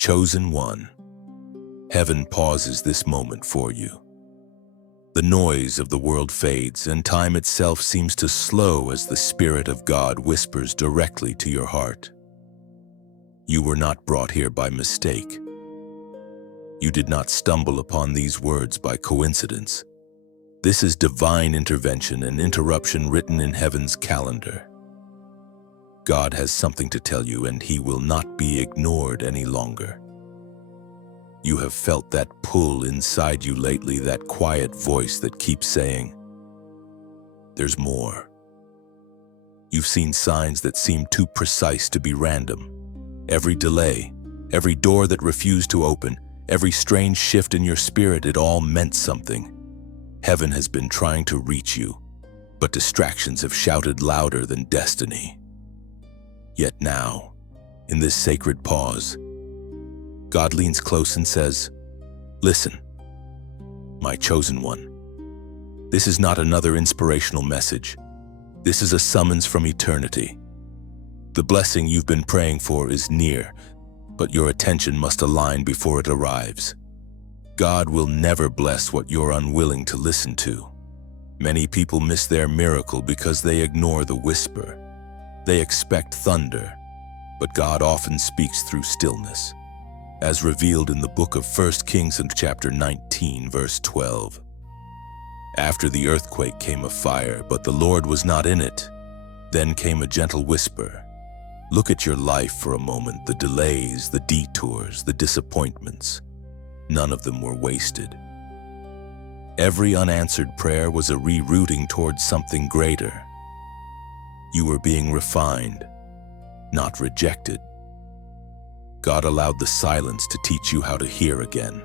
Chosen one, heaven pauses this moment for you. The noise of the world fades, and time itself seems to slow as the Spirit of God whispers directly to your heart. You were not brought here by mistake. You did not stumble upon these words by coincidence. This is divine intervention, an interruption written in heaven's calendar. God has something to tell you, and He will not be ignored any longer. You have felt that pull inside you lately, that quiet voice that keeps saying, "There's more." You've seen signs that seem too precise to be random. Every delay, every door that refused to open, every strange shift in your spirit, it all meant something. Heaven has been trying to reach you, but distractions have shouted louder than destiny. Yet now, in this sacred pause, God leans close and says, "Listen, my chosen one. This is not another inspirational message. This is a summons from eternity. The blessing you've been praying for is near, but your attention must align before it arrives. God will never bless what you're unwilling to listen to. Many people miss their miracle because they ignore the whisper. They expect thunder, but God often speaks through stillness, as revealed in the book of 1 Kings and chapter 19, verse 12. After the earthquake came a fire, but the Lord was not in it. Then came a gentle whisper. Look at your life for a moment, the delays, the detours, the disappointments. None of them were wasted. Every unanswered prayer was a rerouting towards something greater. You were being refined, not rejected. God allowed the silence to teach you how to hear again.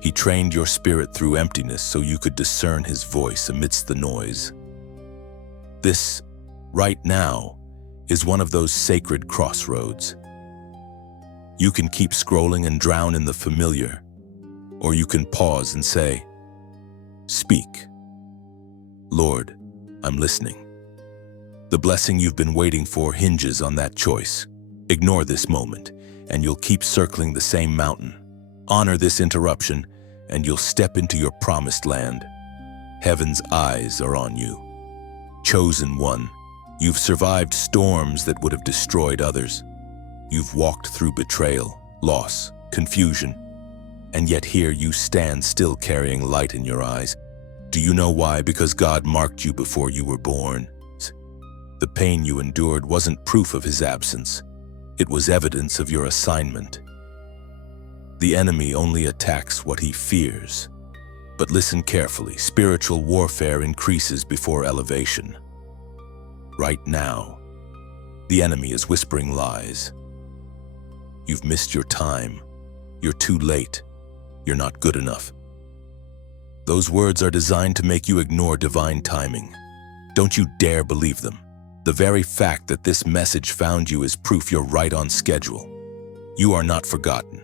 He trained your spirit through emptiness so you could discern His voice amidst the noise. This, right now, is one of those sacred crossroads. You can keep scrolling and drown in the familiar, or you can pause and say, "Speak. Lord, I'm listening." The blessing you've been waiting for hinges on that choice. Ignore this moment, and you'll keep circling the same mountain. Honor this interruption, and you'll step into your promised land. Heaven's eyes are on you. Chosen one, you've survived storms that would have destroyed others. You've walked through betrayal, loss, confusion, and yet here you stand still carrying light in your eyes. Do you know why? Because God marked you before you were born. The pain you endured wasn't proof of His absence. It was evidence of your assignment. The enemy only attacks what he fears. But listen carefully, spiritual warfare increases before elevation. Right now, the enemy is whispering lies. You've missed your time. You're too late. You're not good enough. Those words are designed to make you ignore divine timing. Don't you dare believe them. The very fact that this message found you is proof you're right on schedule. You are not forgotten.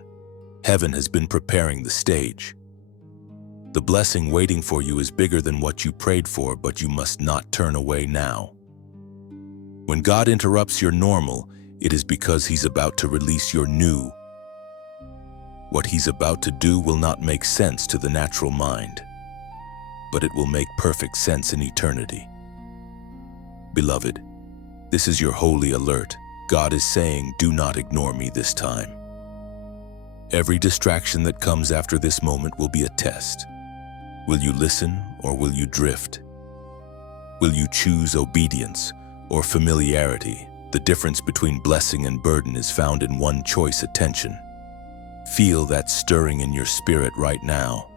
Heaven has been preparing the stage. The blessing waiting for you is bigger than what you prayed for, but you must not turn away now. When God interrupts your normal, it is because He's about to release your new. What He's about to do will not make sense to the natural mind, but it will make perfect sense in eternity. Beloved, this is your holy alert. God is saying, do not ignore me this time. Every distraction that comes after this moment will be a test. Will you listen or will you drift? Will you choose obedience or familiarity? The difference between blessing and burden is found in one choice: attention. Feel that stirring in your spirit right now.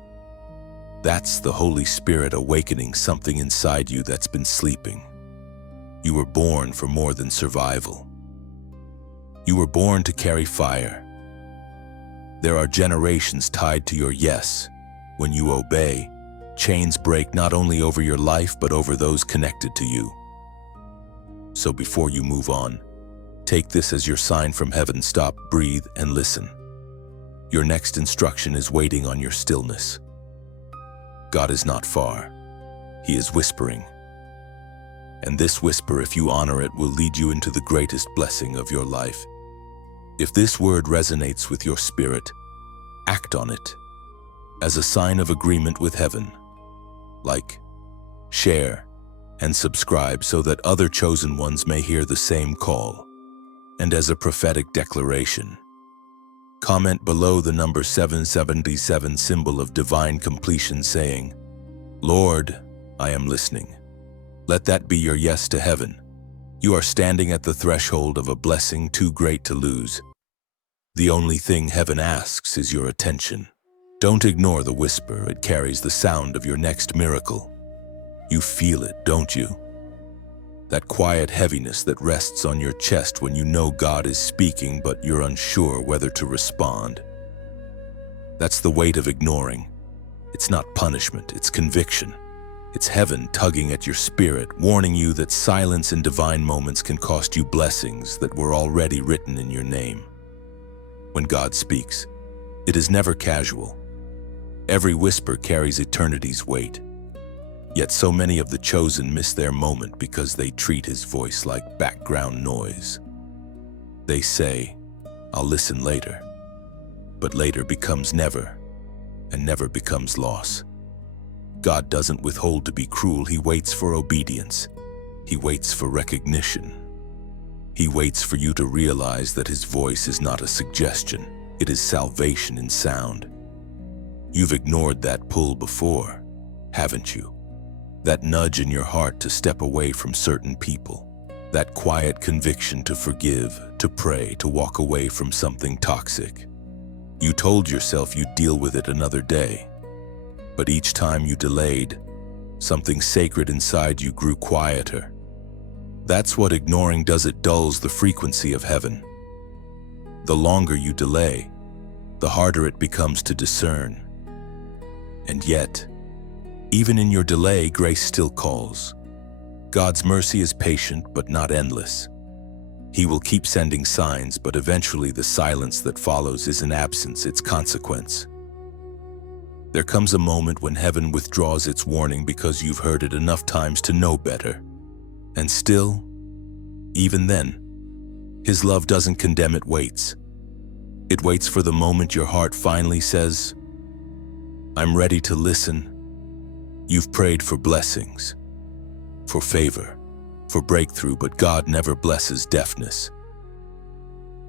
That's the Holy Spirit awakening something inside you that's been sleeping. You were born for more than survival. You were born to carry fire. There are generations tied to your yes. When you obey, chains break not only over your life but over those connected to you. So before you move on, take this as your sign from heaven. Stop, breathe, and listen. Your next instruction is waiting on your stillness. God is not far. He is whispering. And this whisper, if you honor it, will lead you into the greatest blessing of your life. If this word resonates with your spirit, act on it as a sign of agreement with heaven. Like, share, and subscribe so that other chosen ones may hear the same call. And as a prophetic declaration, comment below the number 777, symbol of divine completion, saying, "Lord, I am listening." Let that be your yes to heaven. You are standing at the threshold of a blessing too great to lose. The only thing heaven asks is your attention. Don't ignore the whisper, it carries the sound of your next miracle. You feel it, don't you? That quiet heaviness that rests on your chest when you know God is speaking but you're unsure whether to respond. That's the weight of ignoring. It's not punishment, it's conviction. It's heaven tugging at your spirit, warning you that silence in divine moments can cost you blessings that were already written in your name. When God speaks, it is never casual. Every whisper carries eternity's weight. Yet so many of the chosen miss their moment because they treat his voice like background noise. They say, "I'll listen later." But later becomes never, and never becomes loss. God doesn't withhold to be cruel, he waits for obedience. He waits for recognition. He waits for you to realize that his voice is not a suggestion, it is salvation in sound. You've ignored that pull before, haven't you? That nudge in your heart to step away from certain people. That quiet conviction to forgive, to pray, to walk away from something toxic. You told yourself you'd deal with it another day. But each time you delayed, something sacred inside you grew quieter. That's what ignoring does, it dulls the frequency of heaven. The longer you delay, the harder it becomes to discern. And yet, even in your delay, grace still calls. God's mercy is patient but not endless. He will keep sending signs, but eventually the silence that follows isn't absence, it's consequence. There comes a moment when heaven withdraws its warning because you've heard it enough times to know better. And still, even then, his love doesn't condemn, it waits. It waits for the moment your heart finally says, "I'm ready to listen." You've prayed for blessings, for favor, for breakthrough, but God never blesses deafness.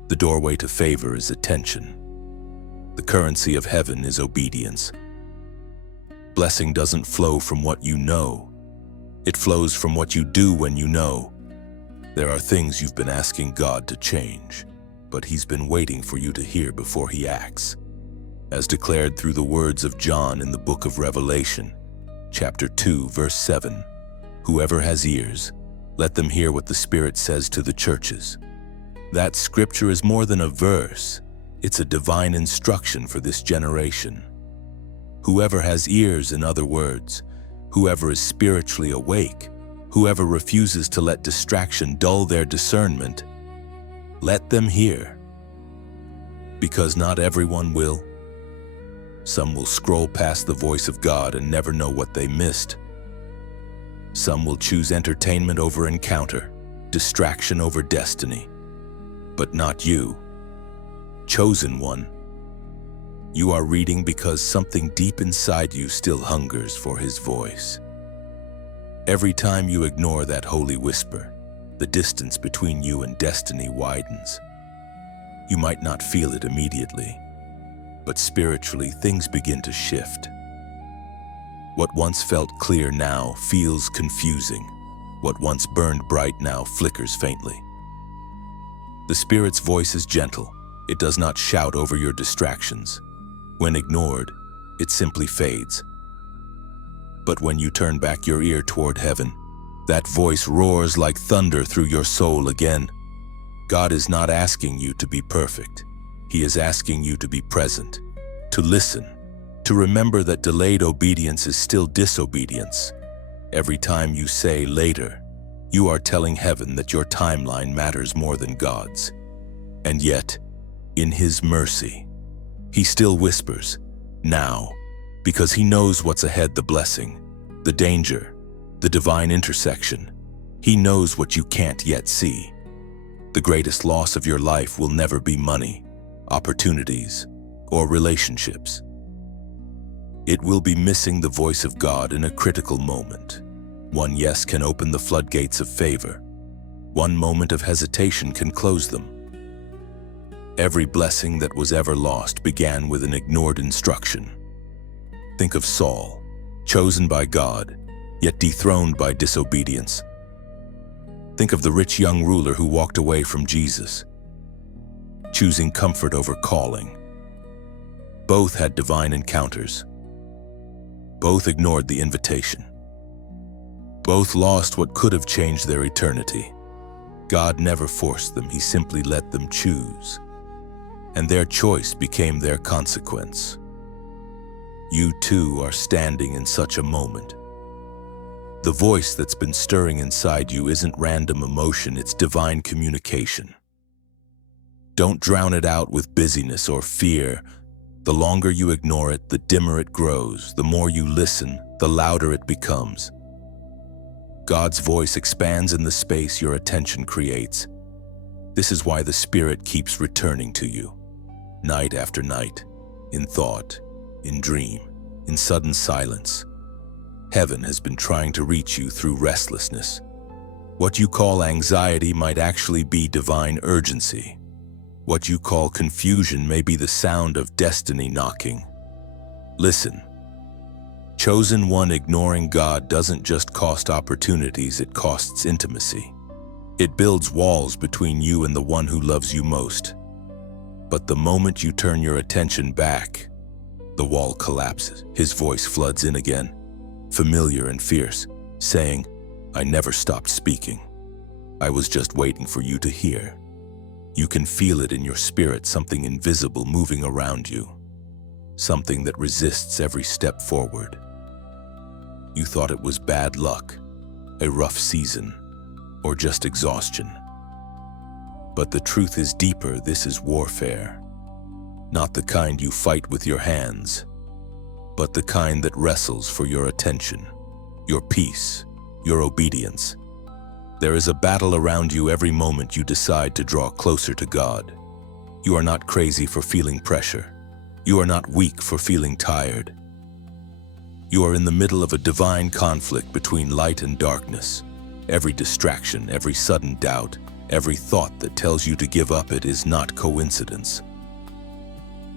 The doorway to favor is attention. The currency of heaven is obedience. Blessing doesn't flow from what you know. It flows from what you do when you know. There are things you've been asking God to change, but he's been waiting for you to hear before he acts. As declared through the words of John in the book of Revelation, chapter 2, verse 7, "Whoever has ears, let them hear what the Spirit says to the churches." That scripture is more than a verse, it's a divine instruction for this generation. Whoever has ears, in other words, whoever is spiritually awake, whoever refuses to let distraction dull their discernment, let them hear. Because not everyone will. Some will scroll past the voice of God and never know what they missed. Some will choose entertainment over encounter, distraction over destiny. But not you, chosen one. You are reading because something deep inside you still hungers for his voice. Every time you ignore that holy whisper, the distance between you and destiny widens. You might not feel it immediately, but spiritually things begin to shift. What once felt clear now feels confusing. What once burned bright now flickers faintly. The Spirit's voice is gentle. It does not shout over your distractions. When ignored, it simply fades. But when you turn back your ear toward heaven, that voice roars like thunder through your soul again. God is not asking you to be perfect. He is asking you to be present, to listen, to remember that delayed obedience is still disobedience. Every time you say later, you are telling heaven that your timeline matters more than God's. And yet, in his mercy, he still whispers, now, because he knows what's ahead, the blessing, the danger, the divine intersection. He knows what you can't yet see. The greatest loss of your life will never be money, opportunities, or relationships. It will be missing the voice of God in a critical moment. One yes can open the floodgates of favor. One moment of hesitation can close them. Every blessing that was ever lost began with an ignored instruction. Think of Saul, chosen by God, yet dethroned by disobedience. Think of the rich young ruler who walked away from Jesus, choosing comfort over calling. Both had divine encounters. Both ignored the invitation. Both lost what could have changed their eternity. God never forced them, He simply let them choose. And their choice became their consequence. You too are standing in such a moment. The voice that's been stirring inside you isn't random emotion, it's divine communication. Don't drown it out with busyness or fear. The longer you ignore it, the dimmer it grows. The more you listen, the louder it becomes. God's voice expands in the space your attention creates. This is why the Spirit keeps returning to you, night after night, in thought, in dream, in sudden silence. Heaven has been trying to reach you through restlessness. What you call anxiety might actually be divine urgency. What you call confusion may be the sound of destiny knocking. Listen. Chosen one ignoring God doesn't just cost opportunities, it costs intimacy. It builds walls between you and the one who loves you most. But the moment you turn your attention back, the wall collapses. His voice floods in again, familiar and fierce, saying, "I never stopped speaking. I was just waiting for you to hear." You can feel it in your spirit, something invisible moving around you, something that resists every step forward. You thought it was bad luck, a rough season, or just exhaustion. But the truth is deeper. This is warfare. Not the kind you fight with your hands, but the kind that wrestles for your attention, your peace, your obedience. There is a battle around you every moment you decide to draw closer to God. You are not crazy for feeling pressure. You are not weak for feeling tired. You are in the middle of a divine conflict between light and darkness. Every distraction, every sudden doubt, every thought that tells you to give up, it is not coincidence.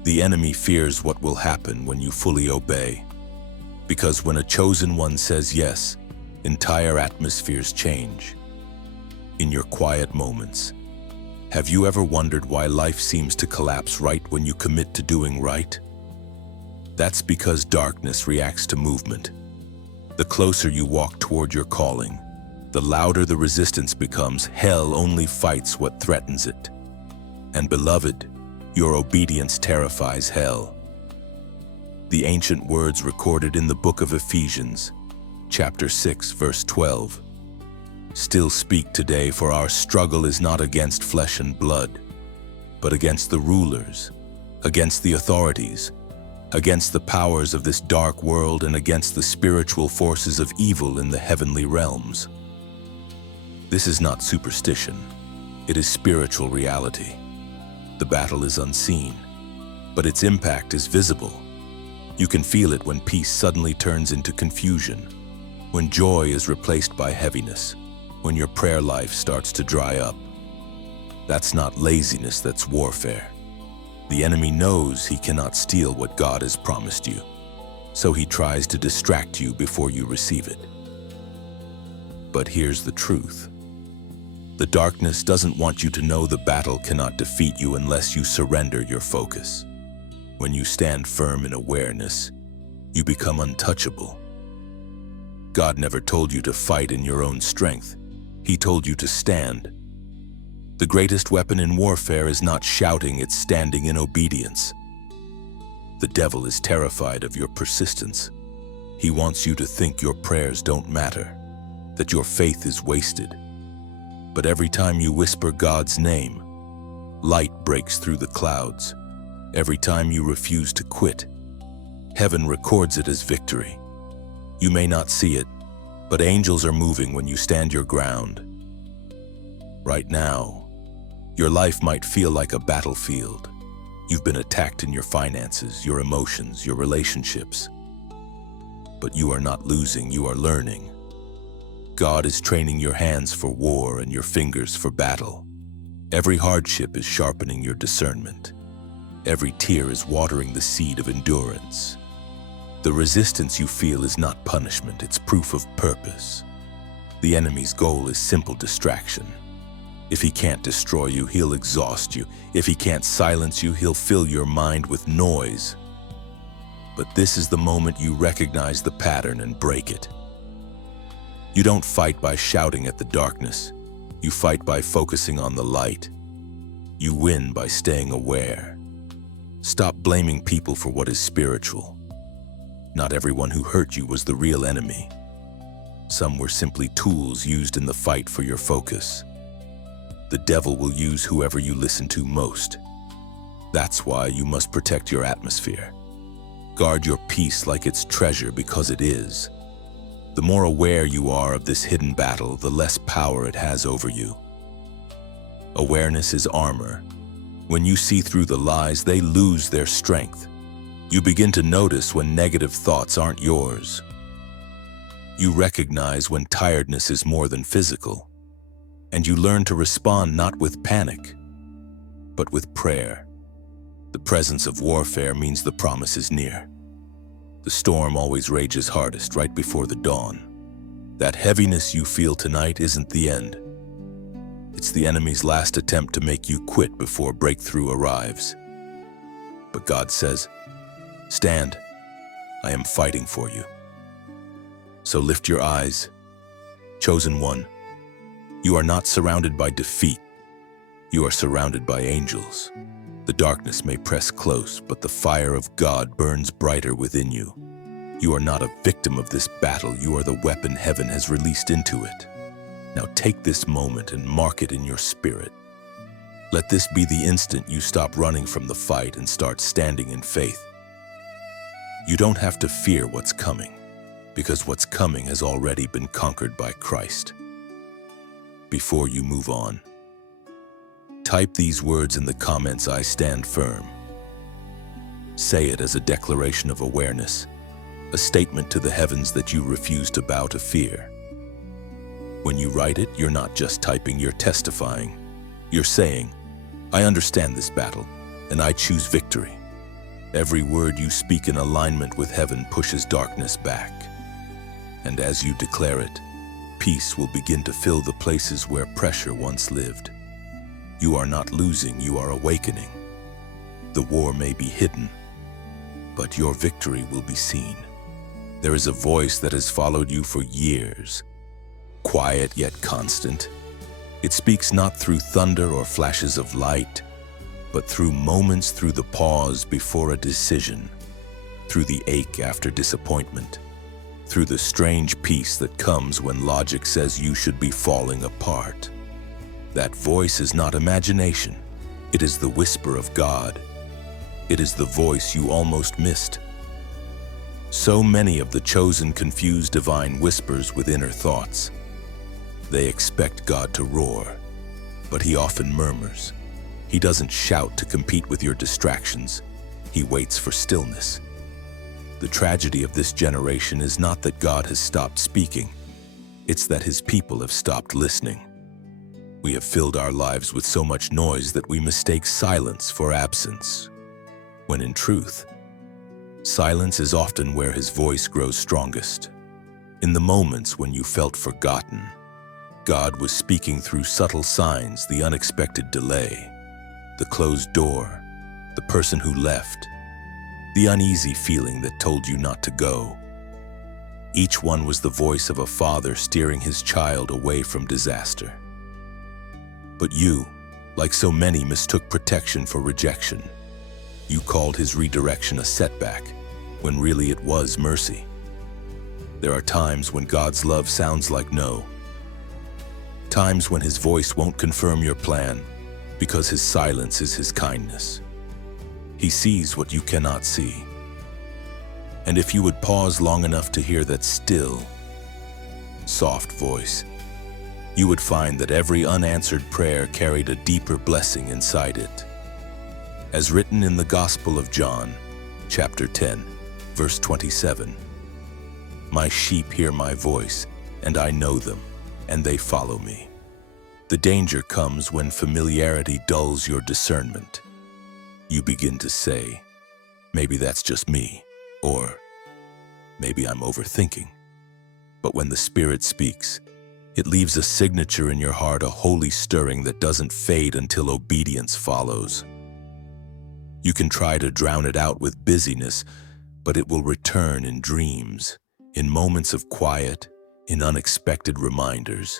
The enemy fears what will happen when you fully obey. Because when a chosen one says yes, entire atmospheres change. In your quiet moments, have you ever wondered why life seems to collapse right when you commit to doing right? That's because darkness reacts to movement. The closer you walk toward your calling, the louder the resistance becomes. Hell only fights what threatens it. And beloved, your obedience terrifies hell. The ancient words recorded in the book of Ephesians, chapter 6, verse 12, still speak today, for our struggle is not against flesh and blood, but against the rulers, against the authorities, against the powers of this dark world, and against the spiritual forces of evil in the heavenly realms. This is not superstition. It is spiritual reality. The battle is unseen, but its impact is visible. You can feel it when peace suddenly turns into confusion, when joy is replaced by heaviness, when your prayer life starts to dry up. That's not laziness, that's warfare. The enemy knows he cannot steal what God has promised you, so he tries to distract you before you receive it. But here's the truth. The darkness doesn't want you to know the battle cannot defeat you unless you surrender your focus. When you stand firm in awareness, you become untouchable. God never told you to fight in your own strength. He told you to stand. The greatest weapon in warfare is not shouting, it's standing in obedience. The devil is terrified of your persistence. He wants you to think your prayers don't matter, that your faith is wasted. But every time you whisper God's name, light breaks through the clouds. Every time you refuse to quit, heaven records it as victory. You may not see it, but angels are moving when you stand your ground. Right now, Your life might feel like a battlefield. You've been attacked in your finances, your emotions, your relationships. But you are not losing, you are learning. God is training your hands for war and your fingers for battle. Every hardship is sharpening your discernment. Every tear is watering the seed of endurance. The resistance you feel is not punishment, it's proof of purpose. The enemy's goal is simple distraction. If he can't destroy you, he'll exhaust you. If he can't silence you, he'll fill your mind with noise. But this is the moment you recognize the pattern and break it. You don't fight by shouting at the darkness. You fight by focusing on the light. You win by staying aware. Stop blaming people for what is spiritual. Not everyone who hurt you was the real enemy. Some were simply tools used in the fight for your focus. The devil will use whoever you listen to most. That's why you must protect your atmosphere. Guard your peace like it's treasure, because it is. The more aware you are of this hidden battle, the less power it has over you. Awareness is armor. When you see through the lies, they lose their strength. You begin to notice when negative thoughts aren't yours. You recognize when tiredness is more than physical. And you learn to respond not with panic, but with prayer. The presence of warfare means the promise is near. The storm always rages hardest right before the dawn. That heaviness you feel tonight isn't the end. It's the enemy's last attempt to make you quit before breakthrough arrives. But God says, "Stand, I am fighting for you." So lift your eyes, chosen one. You are not surrounded by defeat. You are surrounded by angels. The darkness may press close, but the fire of God burns brighter within you. You are not a victim of this battle. You are the weapon heaven has released into it. Now take this moment and mark it in your spirit. Let this be the instant you stop running from the fight and start standing in faith. You don't have to fear what's coming, because what's coming has already been conquered by Christ. Before you move on, type these words in the comments: "I stand firm." Say it as a declaration of awareness, a statement to the heavens that you refuse to bow to fear. When you write it, you're not just typing, you're testifying. You're saying, "I understand this battle, and I choose victory." Every word you speak in alignment with heaven pushes darkness back. And as you declare it, peace will begin to fill the places where pressure once lived. You are not losing, you are awakening. The war may be hidden, but your victory will be seen. There is a voice that has followed you for years, quiet yet constant. It speaks not through thunder or flashes of light, but through moments, through the pause before a decision, through the ache after disappointment, through the strange peace that comes when logic says you should be falling apart. That voice is not imagination. It is the whisper of God. It is the voice you almost missed. So many of the chosen confuse divine whispers with inner thoughts. They expect God to roar, but he often murmurs. He doesn't shout to compete with your distractions. He waits for stillness. The tragedy of this generation is not that God has stopped speaking. It's that his people have stopped listening. We have filled our lives with so much noise that we mistake silence for absence, when in truth, silence is often where his voice grows strongest. In the moments when you felt forgotten, God was speaking through subtle signs: the unexpected delay, the closed door, the person who left, the uneasy feeling that told you not to go. Each one was the voice of a father steering his child away from disaster. But you, like so many, mistook protection for rejection. You called his redirection a setback, when really it was mercy. There are times when God's love sounds like no. Times when his voice won't confirm your plan, because his silence is his kindness. He sees what you cannot see. And if you would pause long enough to hear that still, soft voice, you would find that every unanswered prayer carried a deeper blessing inside it. As written in the Gospel of John, chapter 10, verse 27, "My sheep hear my voice, and I know them, and they follow me." The danger comes when familiarity dulls your discernment. You begin to say, "Maybe that's just me," or "Maybe I'm overthinking." But when the Spirit speaks, it leaves a signature in your heart, a holy stirring that doesn't fade until obedience follows. You can try to drown it out with busyness, but it will return in dreams, in moments of quiet, in unexpected reminders.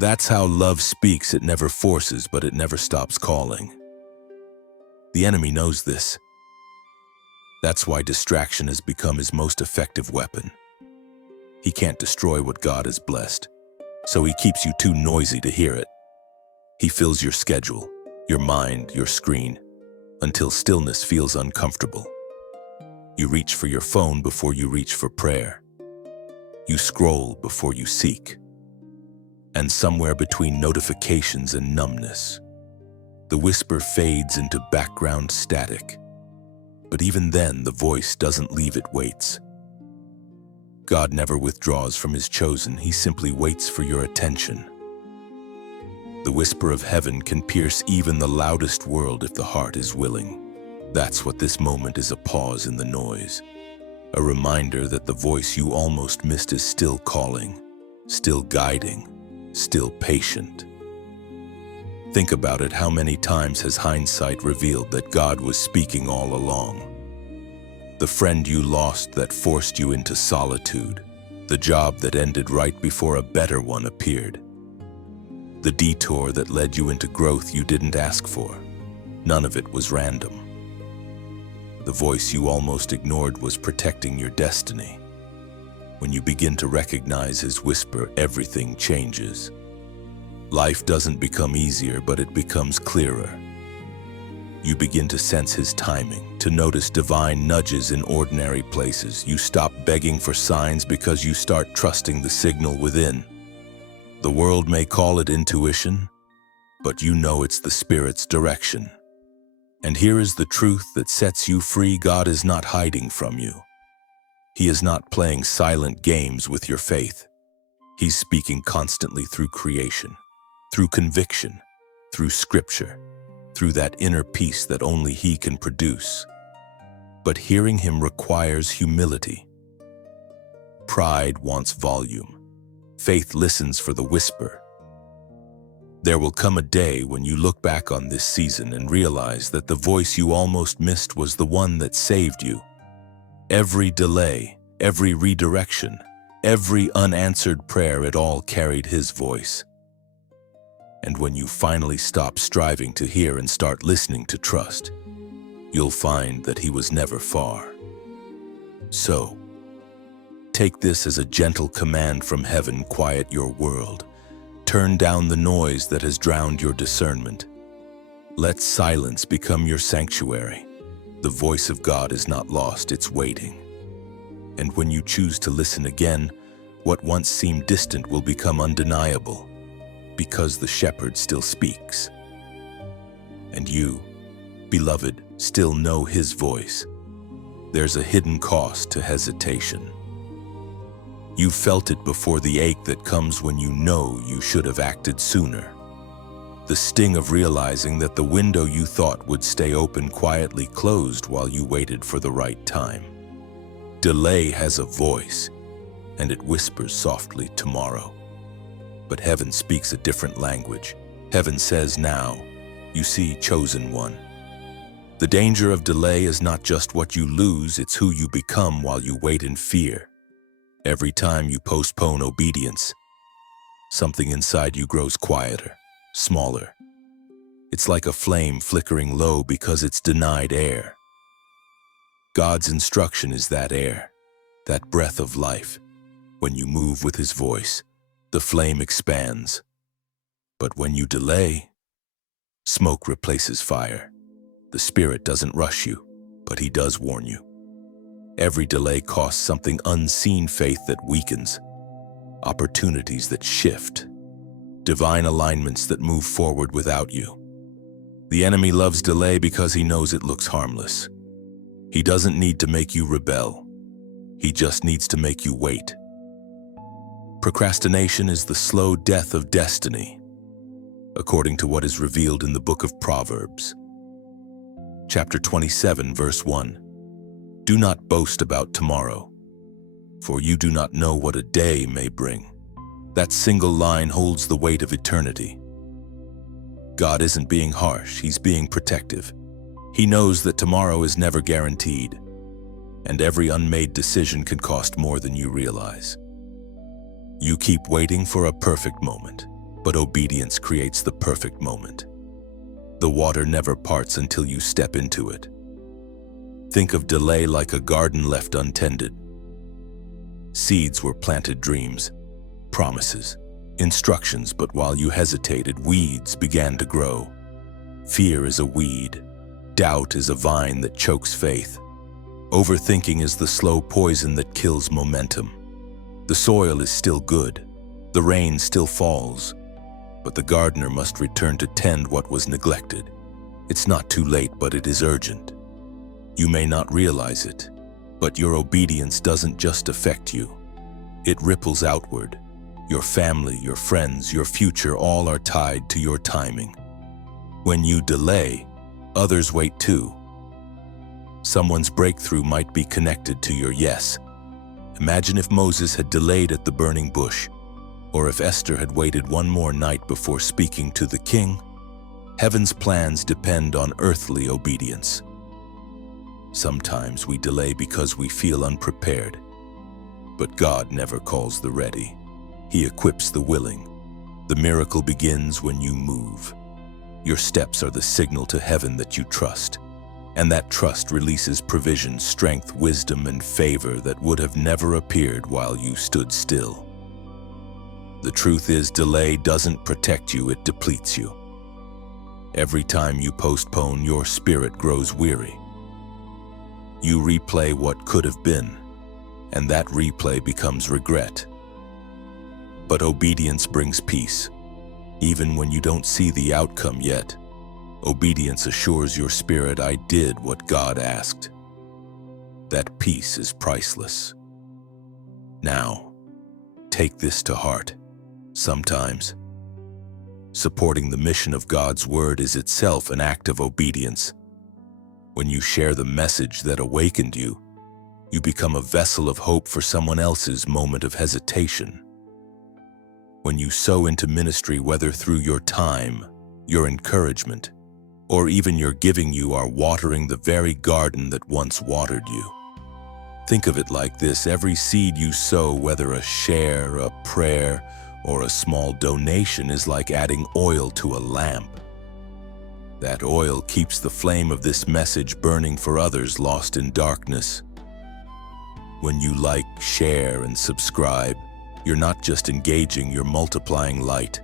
That's how love speaks. It never forces, but it never stops calling. The enemy knows this. That's why distraction has become his most effective weapon. He can't destroy what God has blessed, so he keeps you too noisy to hear it. He fills your schedule, your mind, your screen, until stillness feels uncomfortable. You reach for your phone before you reach for prayer. You scroll before you seek. And somewhere between notifications and numbness, the whisper fades into background static. But even then, the voice doesn't leave, it waits. God never withdraws from his chosen. He simply waits for your attention. The whisper of heaven can pierce even the loudest world if the heart is willing. That's what this moment is, a pause in the noise. A reminder that the voice you almost missed is still calling, still guiding, still patient. Think about it. How many times has hindsight revealed that God was speaking all along? The friend you lost that forced you into solitude, the job that ended right before a better one appeared, the detour that led you into growth you didn't ask for. None of it was random. The voice you almost ignored was protecting your destiny. When you begin to recognize his whisper, everything changes. Life doesn't become easier, but it becomes clearer. You begin to sense his timing, to notice divine nudges in ordinary places. You stop begging for signs because you start trusting the signal within. The world may call it intuition, but you know it's the Spirit's direction. And here is the truth that sets you free. God is not hiding from you. He is not playing silent games with your faith. He's speaking constantly through creation, through conviction, through scripture, through that inner peace that only he can produce. But hearing him requires humility. Pride wants volume. Faith listens for the whisper. There will come a day when you look back on this season and realize that the voice you almost missed was the one that saved you. Every delay, every redirection, every unanswered prayer, it all carried his voice. And when you finally stop striving to hear and start listening to trust, you'll find that he was never far. So, take this as a gentle command from heaven. Quiet your world. Turn down the noise that has drowned your discernment. Let silence become your sanctuary. The voice of God is not lost, it's waiting. And when you choose to listen again, what once seemed distant will become undeniable, because the shepherd still speaks. And you, beloved, still know his voice. There's a hidden cost to hesitation. You felt it before, the ache that comes when you know you should have acted sooner. The sting of realizing that the window you thought would stay open quietly closed while you waited for the right time. Delay has a voice, and it whispers softly, tomorrow. But heaven speaks a different language. Heaven says, now. You see, chosen one. The danger of delay is not just what you lose, it's who you become while you wait in fear. Every time you postpone obedience, something inside you grows quieter, smaller. It's like a flame flickering low because it's denied air. God's instruction is that air, that breath of life. When you move with his voice, the flame expands. But when you delay, smoke replaces fire. The Spirit doesn't rush you, but he does warn you. Every delay costs something unseen, faith that weakens, opportunities that shift, divine alignments that move forward without you. The enemy loves delay because he knows it looks harmless. He doesn't need to make you rebel. He just needs to make you wait. Procrastination is the slow death of destiny, according to what is revealed in the book of Proverbs. Chapter 27, verse 1. Do not boast about tomorrow, for you do not know what a day may bring. That single line holds the weight of eternity. God isn't being harsh, He's being protective. He knows that tomorrow is never guaranteed, and every unmade decision can cost more than you realize. You keep waiting for a perfect moment, but obedience creates the perfect moment. The water never parts until you step into it. Think of delay like a garden left untended. Seeds were planted, dreams, promises, instructions, but while you hesitated, weeds began to grow. Fear is a weed. Doubt is a vine that chokes faith. Overthinking is the slow poison that kills momentum. The soil is still good. The rain still falls. But the gardener must return to tend what was neglected. It's not too late, but it is urgent. You may not realize it, but your obedience doesn't just affect you. It ripples outward. Your family, your friends, your future, all are tied to your timing. When you delay, others wait too. Someone's breakthrough might be connected to your yes. Imagine if Moses had delayed at the burning bush, or if Esther had waited one more night before speaking to the king. Heaven's plans depend on earthly obedience. Sometimes we delay because we feel unprepared, but God never calls the ready. He equips the willing. The miracle begins when you move. Your steps are the signal to heaven that you trust, and that trust releases provision, strength, wisdom, and favor that would have never appeared while you stood still. The truth is, delay doesn't protect you, it depletes you. Every time you postpone, your spirit grows weary. You replay what could have been, and that replay becomes regret. But obedience brings peace. Even when you don't see the outcome yet, obedience assures your spirit, I did what God asked. That peace is priceless. Now, take this to heart. Sometimes, supporting the mission of God's word is itself an act of obedience. When you share the message that awakened you, you become a vessel of hope for someone else's moment of hesitation. When you sow into ministry, whether through your time, your encouragement, or even your giving, you are watering the very garden that once watered you. Think of it like this: every seed you sow, whether a share, a prayer, or a small donation, is like adding oil to a lamp. That oil keeps the flame of this message burning for others lost in darkness. When you like, share, and subscribe, you're not just engaging, you're multiplying light.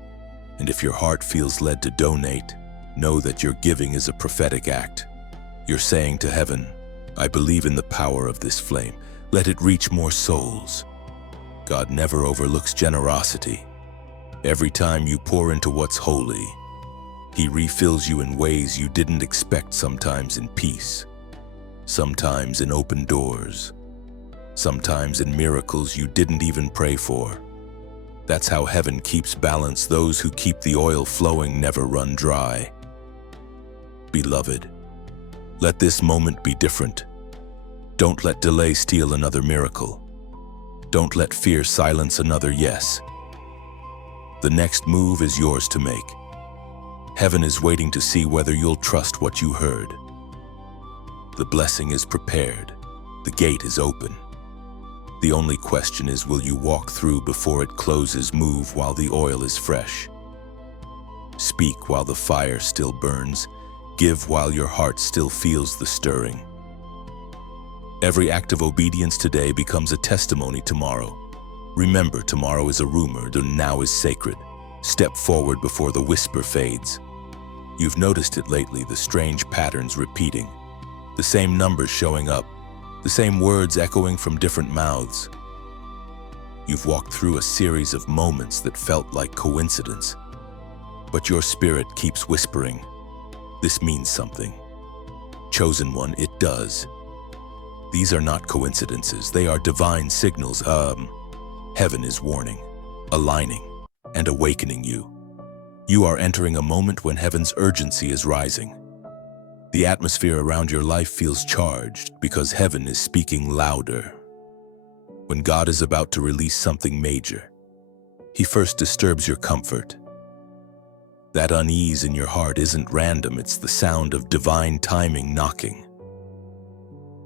And if your heart feels led to donate, know that your giving is a prophetic act. You're saying to heaven, I believe in the power of this flame. Let it reach more souls. God never overlooks generosity. Every time you pour into what's holy, He refills you in ways you didn't expect, sometimes in peace, sometimes in open doors, sometimes in miracles you didn't even pray for. That's how heaven keeps balance. Those who keep the oil flowing never run dry. Beloved, let this moment be different. Don't let delay steal another miracle. Don't let fear silence another yes. The next move is yours to make. Heaven is waiting to see whether you'll trust what you heard. The blessing is prepared. The gate is open. The only question is, will you walk through before it closes? Move while the oil is fresh. Speak while the fire still burns. Give while your heart still feels the stirring. Every act of obedience today becomes a testimony tomorrow. Remember, tomorrow is a rumor, and now is sacred. Step forward before the whisper fades. You've noticed it lately, the strange patterns repeating, the same numbers showing up, the same words echoing from different mouths. You've walked through a series of moments that felt like coincidence. But your spirit keeps whispering, "This means something." Chosen one, it does. These are not coincidences, they are divine signals. Heaven is warning, aligning, and awakening you. You are entering a moment when heaven's urgency is rising. The atmosphere around your life feels charged because heaven is speaking louder. When God is about to release something major, He first disturbs your comfort. That unease in your heart isn't random, it's the sound of divine timing knocking.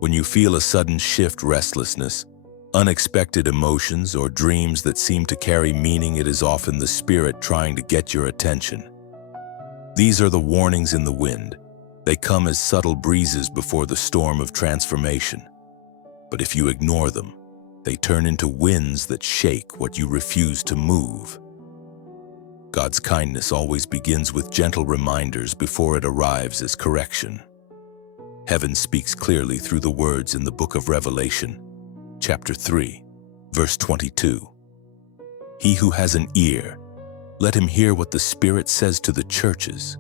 When you feel a sudden shift, restlessness, unexpected emotions, or dreams that seem to carry meaning, it is often the Spirit trying to get your attention. These are the warnings in the wind. They come as subtle breezes before the storm of transformation. But if you ignore them, they turn into winds that shake what you refuse to move. God's kindness always begins with gentle reminders before it arrives as correction. Heaven speaks clearly through the words in the book of Revelation, chapter 3, verse 22. He who has an ear, let him hear what the Spirit says to the churches.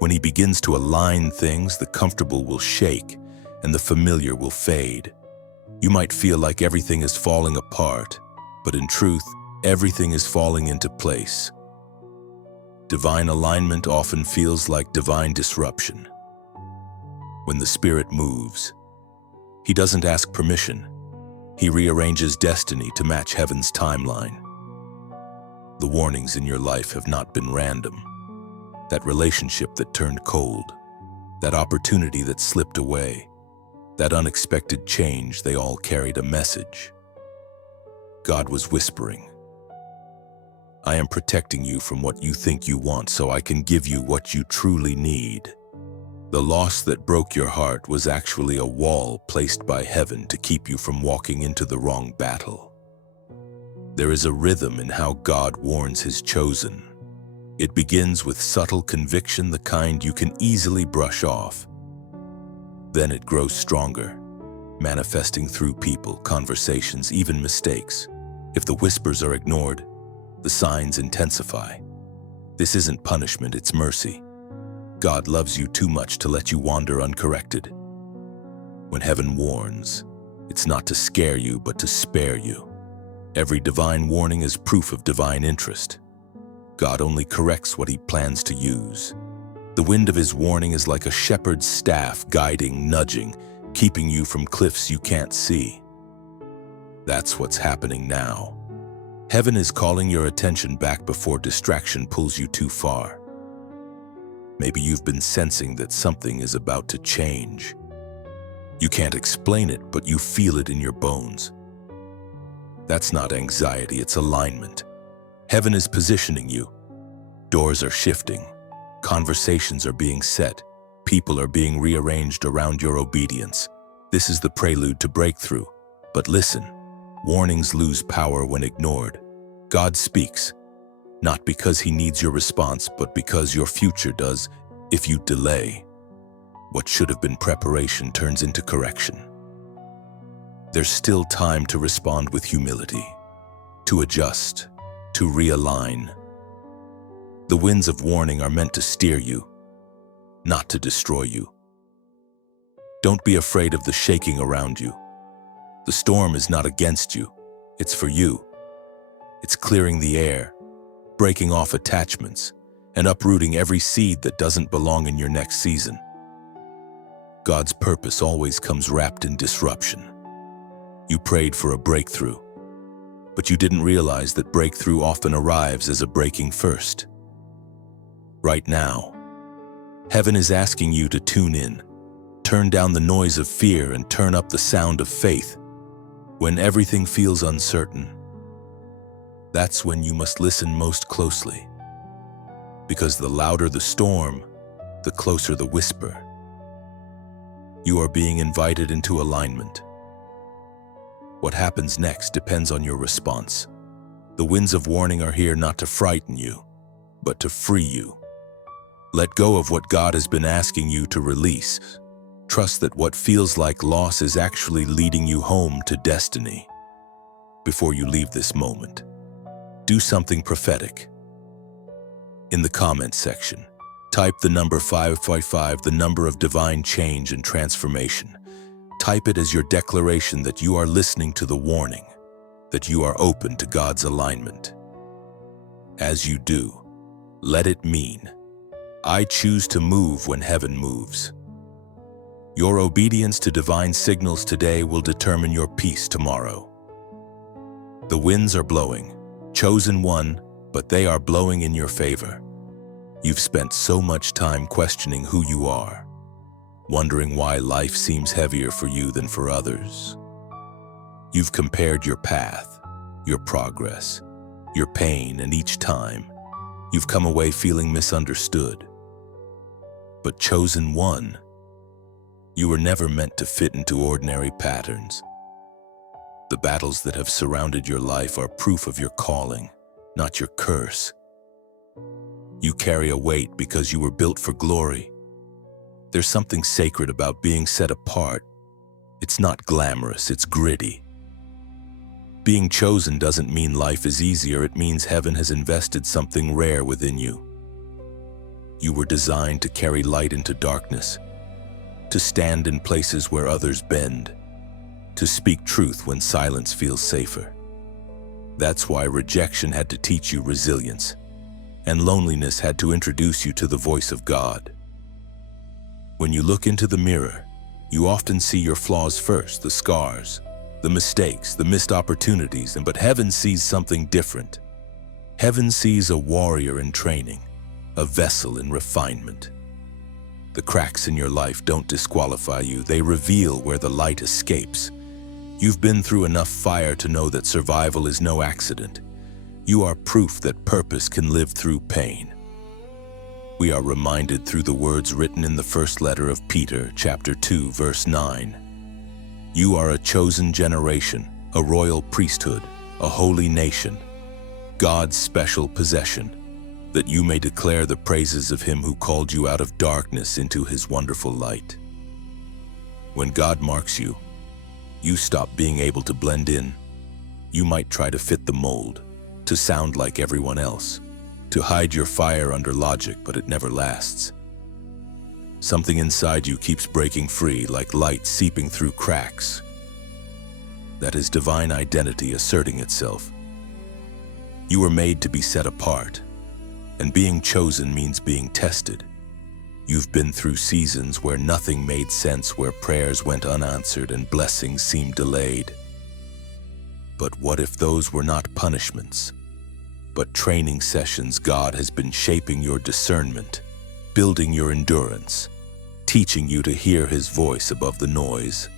When He begins to align things, the comfortable will shake and the familiar will fade. You might feel like everything is falling apart, but in truth, everything is falling into place. Divine alignment often feels like divine disruption. When the Spirit moves, He doesn't ask permission. He rearranges destiny to match heaven's timeline. The warnings in your life have not been random. That relationship that turned cold, that opportunity that slipped away, that unexpected change, they all carried a message. God was whispering, "I am protecting you from what you think you want so I can give you what you truly need." The loss that broke your heart was actually a wall placed by heaven to keep you from walking into the wrong battle. There is a rhythm in how God warns His chosen. It begins with subtle conviction, the kind you can easily brush off. Then it grows stronger, manifesting through people, conversations, even mistakes. If the whispers are ignored, the signs intensify. This isn't punishment, it's mercy. God loves you too much to let you wander uncorrected. When heaven warns, it's not to scare you, but to spare you. Every divine warning is proof of divine interest. God only corrects what He plans to use. The wind of His warning is like a shepherd's staff, guiding, nudging, keeping you from cliffs you can't see. That's what's happening now. Heaven is calling your attention back before distraction pulls you too far. Maybe you've been sensing that something is about to change. You can't explain it, but you feel it in your bones. That's not anxiety, it's alignment. Heaven is positioning you. Doors are shifting. Conversations are being set. People are being rearranged around your obedience. This is the prelude to breakthrough. But listen, warnings lose power when ignored. God speaks, not because He needs your response, but because your future does if you delay. What should have been preparation turns into correction. There's still time to respond with humility, to adjust, to realign. The winds of warning are meant to steer you, not to destroy you. Don't be afraid of the shaking around you. The storm is not against you, it's for you. It's clearing the air, breaking off attachments, and uprooting every seed that doesn't belong in your next season. God's purpose always comes wrapped in disruption. You prayed for a breakthrough, but you didn't realize that breakthrough often arrives as a breaking first. Right now, heaven is asking you to tune in, turn down the noise of fear and turn up the sound of faith. When everything feels uncertain, that's when you must listen most closely. Because the louder the storm, the closer the whisper. You are being invited into alignment. What happens next depends on your response. The winds of warning are here not to frighten you, but to free you. Let go of what God has been asking you to release. Trust that what feels like loss is actually leading you home to destiny. before you leave this moment. Do something prophetic. In the comments section, type the number 555, the number of divine change and transformation. Type it as your declaration that you are listening to the warning, that you are open to God's alignment. As you do, let it mean, I choose to move when heaven moves. Your obedience to divine signals today will determine your peace tomorrow. The winds are blowing, chosen one, but they are blowing in your favor. You've spent so much time questioning who you are, wondering why life seems heavier for you than for others. You've compared your path, your progress, your pain, and each time, you've come away feeling misunderstood. But chosen one, you were never meant to fit into ordinary patterns. The battles that have surrounded your life are proof of your calling, not your curse. You carry a weight because you were built for glory. There's something sacred about being set apart. It's not glamorous, it's gritty. Being chosen doesn't mean life is easier, it means heaven has invested something rare within you. You were designed to carry light into darkness, to stand in places where others bend, to speak truth when silence feels safer. That's why rejection had to teach you resilience, and loneliness had to introduce you to the voice of God. When you look into the mirror, you often see your flaws first, the scars, the mistakes, the missed opportunities, but heaven sees something different. Heaven sees a warrior in training, a vessel in refinement. The cracks in your life don't disqualify you, they reveal where the light escapes. You've been through enough fire to know that survival is no accident. You are proof that purpose can live through pain. We are reminded through the words written in the first letter of Peter, chapter 2, verse 9. You are a chosen generation, a royal priesthood, a holy nation, God's special possession, that you may declare the praises of him who called you out of darkness into his wonderful light. When God marks you, you stop being able to blend in. You might try to fit the mold, to sound like everyone else, to hide your fire under logic, but it never lasts. Something inside you keeps breaking free, like light seeping through cracks. That is divine identity asserting itself. You were made to be set apart, and being chosen means being tested. You've been through seasons where nothing made sense, where prayers went unanswered and blessings seemed delayed. But what if those were not punishments, but training sessions? God has been shaping your discernment, building your endurance, teaching you to hear his voice above the noise.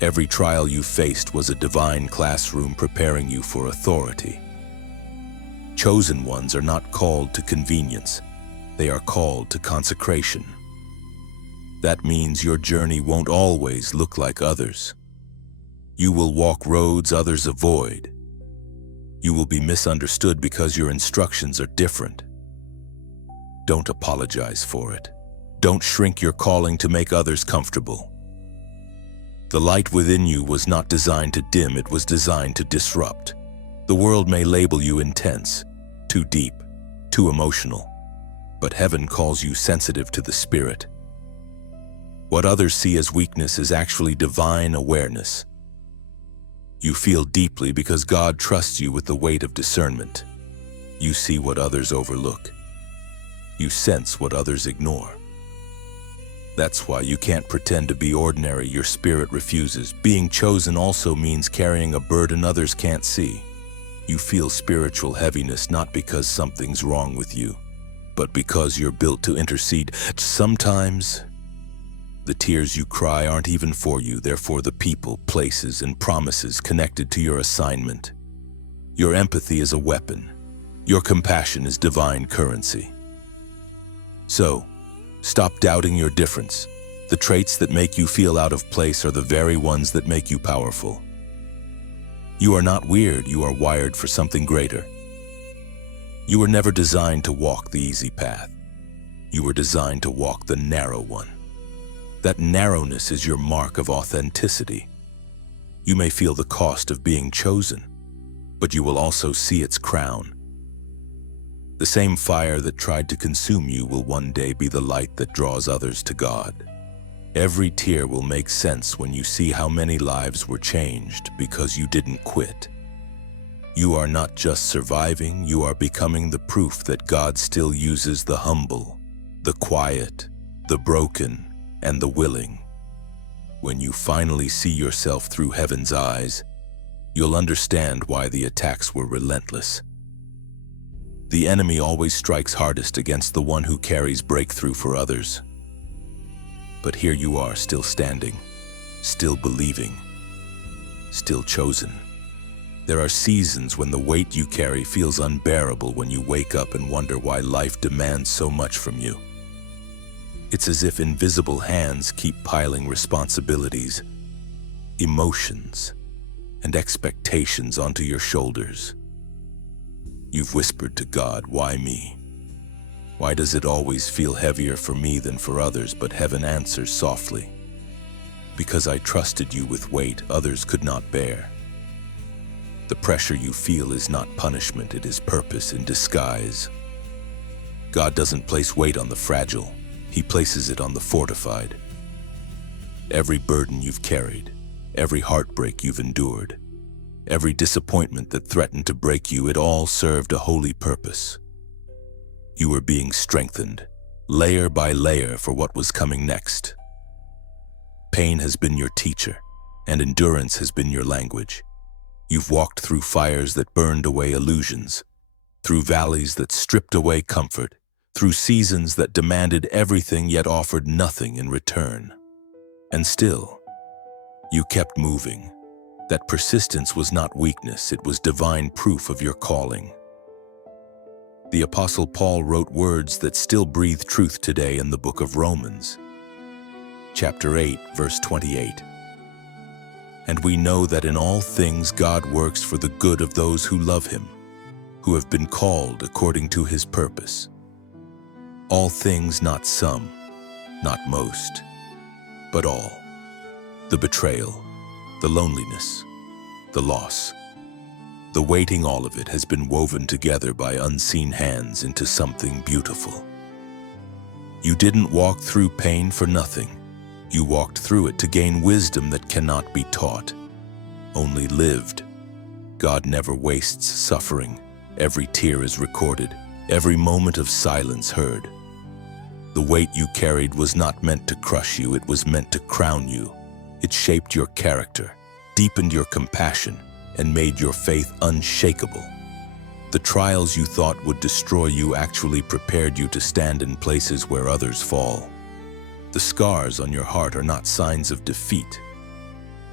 Every trial you faced was a divine classroom preparing you for authority. Chosen ones are not called to convenience, they are called to consecration. That means your journey won't always look like others. You will walk roads others avoid. You will be misunderstood because your instructions are different. Don't apologize for it. Don't shrink your calling to make others comfortable. The light within you was not designed to dim, it was designed to disrupt. The world may label you intense, too deep, too emotional, but heaven calls you sensitive to the spirit. What others see as weakness is actually divine awareness. You feel deeply because God trusts you with the weight of discernment. You see what others overlook. You sense what others ignore. That's why you can't pretend to be ordinary. Your spirit refuses. Being chosen also means carrying a burden others can't see. You feel spiritual heaviness not because something's wrong with you, but because you're built to intercede. Sometimes, the tears you cry aren't even for you, they're for the people, places, and promises connected to your assignment. Your empathy is a weapon. Your compassion is divine currency. So, stop doubting your difference. The traits that make you feel out of place are the very ones that make you powerful. You are not weird, you are wired for something greater. You were never designed to walk the easy path. You were designed to walk the narrow one. That narrowness is your mark of authenticity. You may feel the cost of being chosen, but you will also see its crown. The same fire that tried to consume you will one day be the light that draws others to God. Every tear will make sense when you see how many lives were changed because you didn't quit. You are not just surviving, you are becoming the proof that God still uses the humble, the quiet, the broken, and the willing. When you finally see yourself through heaven's eyes, you'll understand why the attacks were relentless. The enemy always strikes hardest against the one who carries breakthrough for others. But here you are, still standing, still believing, still chosen. There are seasons when the weight you carry feels unbearable, when you wake up and wonder why life demands so much from you. It's as if invisible hands keep piling responsibilities, emotions, and expectations onto your shoulders. You've whispered to God, "Why me? Why does it always feel heavier for me than for others?" But heaven answers softly, "Because I trusted you with weight others could not bear." The pressure you feel is not punishment, it is purpose in disguise. God doesn't place weight on the fragile, He places it on the fortified. Every burden you've carried, every heartbreak you've endured, every disappointment that threatened to break you, it all served a holy purpose. You were being strengthened, layer by layer, for what was coming next. Pain has been your teacher, and endurance has been your language. You've walked through fires that burned away illusions, through valleys that stripped away comfort, through seasons that demanded everything yet offered nothing in return. And still, you kept moving. That persistence was not weakness, it was divine proof of your calling. The Apostle Paul wrote words that still breathe truth today in the book of Romans, chapter 8, verse 28. "And we know that in all things God works for the good of those who love Him, who have been called according to His purpose." All things, not some, not most, but all. The betrayal, the loneliness, the loss, the waiting, all of it has been woven together by unseen hands into something beautiful. You didn't walk through pain for nothing. You walked through it to gain wisdom that cannot be taught, only lived. God never wastes suffering. Every tear is recorded, every moment of silence heard. The weight you carried was not meant to crush you, it was meant to crown you. It shaped your character, deepened your compassion, and made your faith unshakable. The trials you thought would destroy you actually prepared you to stand in places where others fall. The scars on your heart are not signs of defeat.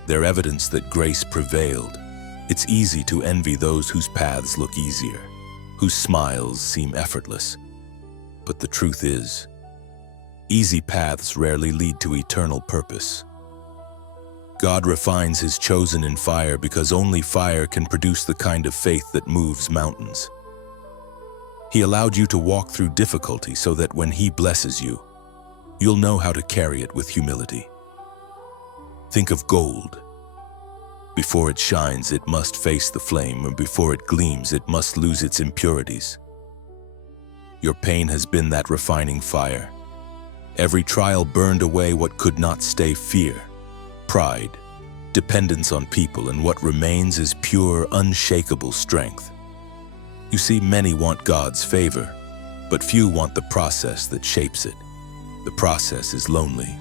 They're evidence that grace prevailed. It's easy to envy those whose paths look easier, whose smiles seem effortless. But the truth is, easy paths rarely lead to eternal purpose. God refines His chosen in fire because only fire can produce the kind of faith that moves mountains. He allowed you to walk through difficulty so that when He blesses you, you'll know how to carry it with humility. Think of gold. Before it shines, it must face the flame, and before it gleams, it must lose its impurities. Your pain has been that refining fire. Every trial burned away what could not stay: fear, pride, dependence on people, and what remains is pure, unshakable strength. You see, many want God's favor, but few want the process that shapes it. The process is lonely,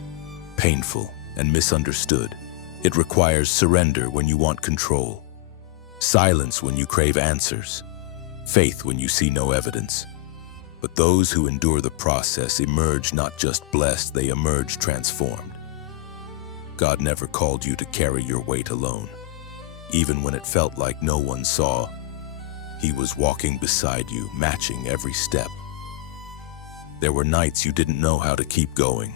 painful, and misunderstood. It requires surrender when you want control, silence when you crave answers, faith when you see no evidence. But those who endure the process emerge not just blessed, they emerge transformed. God never called you to carry your weight alone. Even when it felt like no one saw, He was walking beside you, matching every step. There were nights you didn't know how to keep going,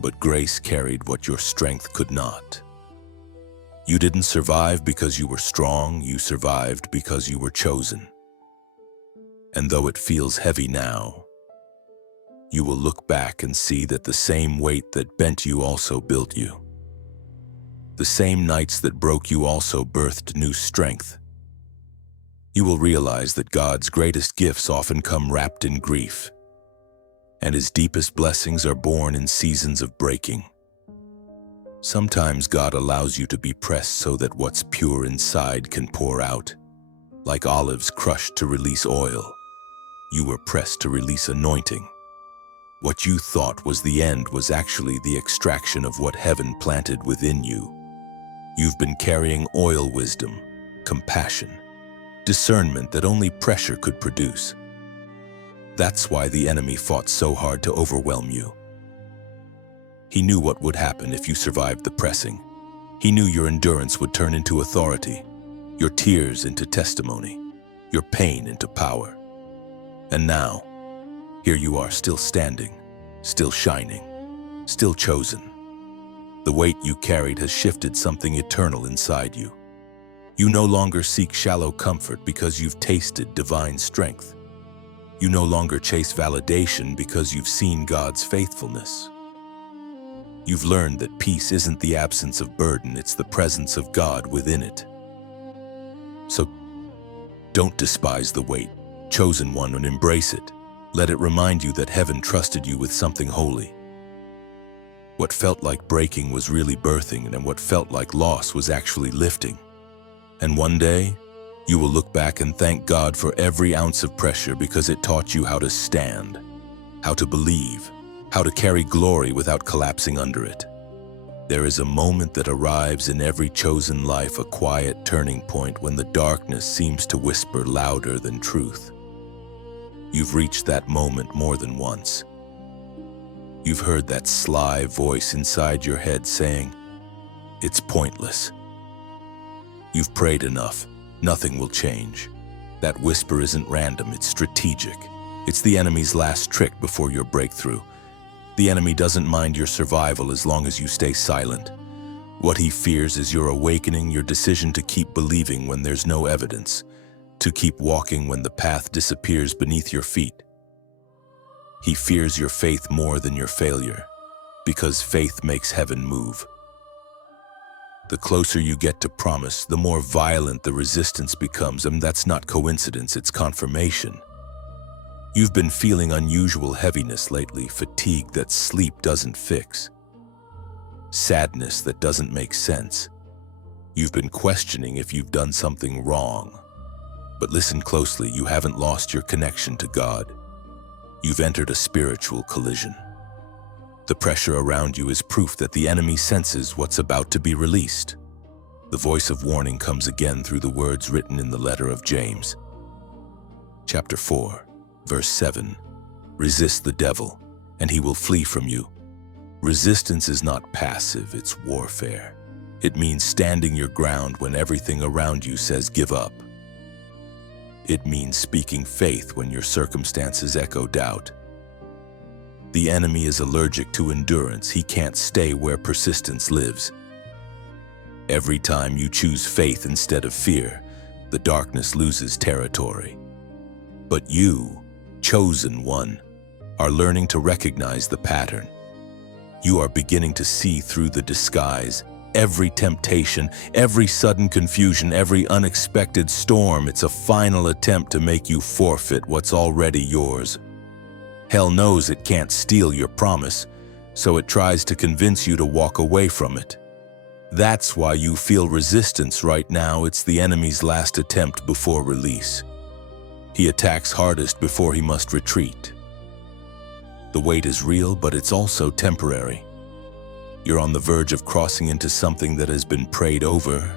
but grace carried what your strength could not. You didn't survive because you were strong, you survived because you were chosen. And though it feels heavy now, you will look back and see that the same weight that bent you also built you. The same nights that broke you also birthed new strength. You will realize that God's greatest gifts often come wrapped in grief, and His deepest blessings are born in seasons of breaking. Sometimes God allows you to be pressed so that what's pure inside can pour out. Like olives crushed to release oil, you were pressed to release anointing. What you thought was the end was actually the extraction of what heaven planted within you. You've been carrying oil wisdom, compassion, discernment that only pressure could produce. That's why the enemy fought so hard to overwhelm you. He knew what would happen if you survived the pressing. He knew your endurance would turn into authority, your tears into testimony, your pain into power. And now, here you are, still standing, still shining, still chosen. The weight you carried has shifted something eternal inside you. You no longer seek shallow comfort because you've tasted divine strength. You no longer chase validation because you've seen God's faithfulness. You've learned that peace isn't the absence of burden, it's the presence of God within it. So don't despise the weight, chosen one, and embrace it. Let it remind you that heaven trusted you with something holy. What felt like breaking was really birthing, and what felt like loss was actually lifting. And one day, you will look back and thank God for every ounce of pressure because it taught you how to stand, how to believe, how to carry glory without collapsing under it. There is a moment that arrives in every chosen life, a quiet turning point when the darkness seems to whisper louder than truth. You've reached that moment more than once. You've heard that sly voice inside your head saying, "It's pointless. You've prayed enough. Nothing will change." That whisper isn't random, it's strategic. It's the enemy's last trick before your breakthrough. The enemy doesn't mind your survival as long as you stay silent. What he fears is your awakening, your decision to keep believing when there's no evidence, to keep walking when the path disappears beneath your feet. He fears your faith more than your failure, because faith makes heaven move. The closer you get to promise, the more violent the resistance becomes, and that's not coincidence, it's confirmation. You've been feeling unusual heaviness lately, fatigue that sleep doesn't fix, sadness that doesn't make sense. You've been questioning if you've done something wrong. But listen closely, you haven't lost your connection to God. You've entered a spiritual collision. The pressure around you is proof that the enemy senses what's about to be released. The voice of warning comes again through the words written in the letter of James. Chapter 4. Verse 7, resist the devil, and he will flee from you. Resistance is not passive, it's warfare. It means standing your ground when everything around you says give up. It means speaking faith when your circumstances echo doubt. The enemy is allergic to endurance. He can't stay where persistence lives. Every time you choose faith instead of fear, the darkness loses territory. But you, chosen one, are learning to recognize the pattern. You are beginning to see through the disguise. Every temptation, every sudden confusion, every unexpected storm, it's a final attempt to make you forfeit what's already yours. Hell knows it can't steal your promise, so it tries to convince you to walk away from it. That's why you feel resistance right now. It's the enemy's last attempt before release. He attacks hardest before he must retreat. The weight is real, but it's also temporary. You're on the verge of crossing into something that has been prayed over,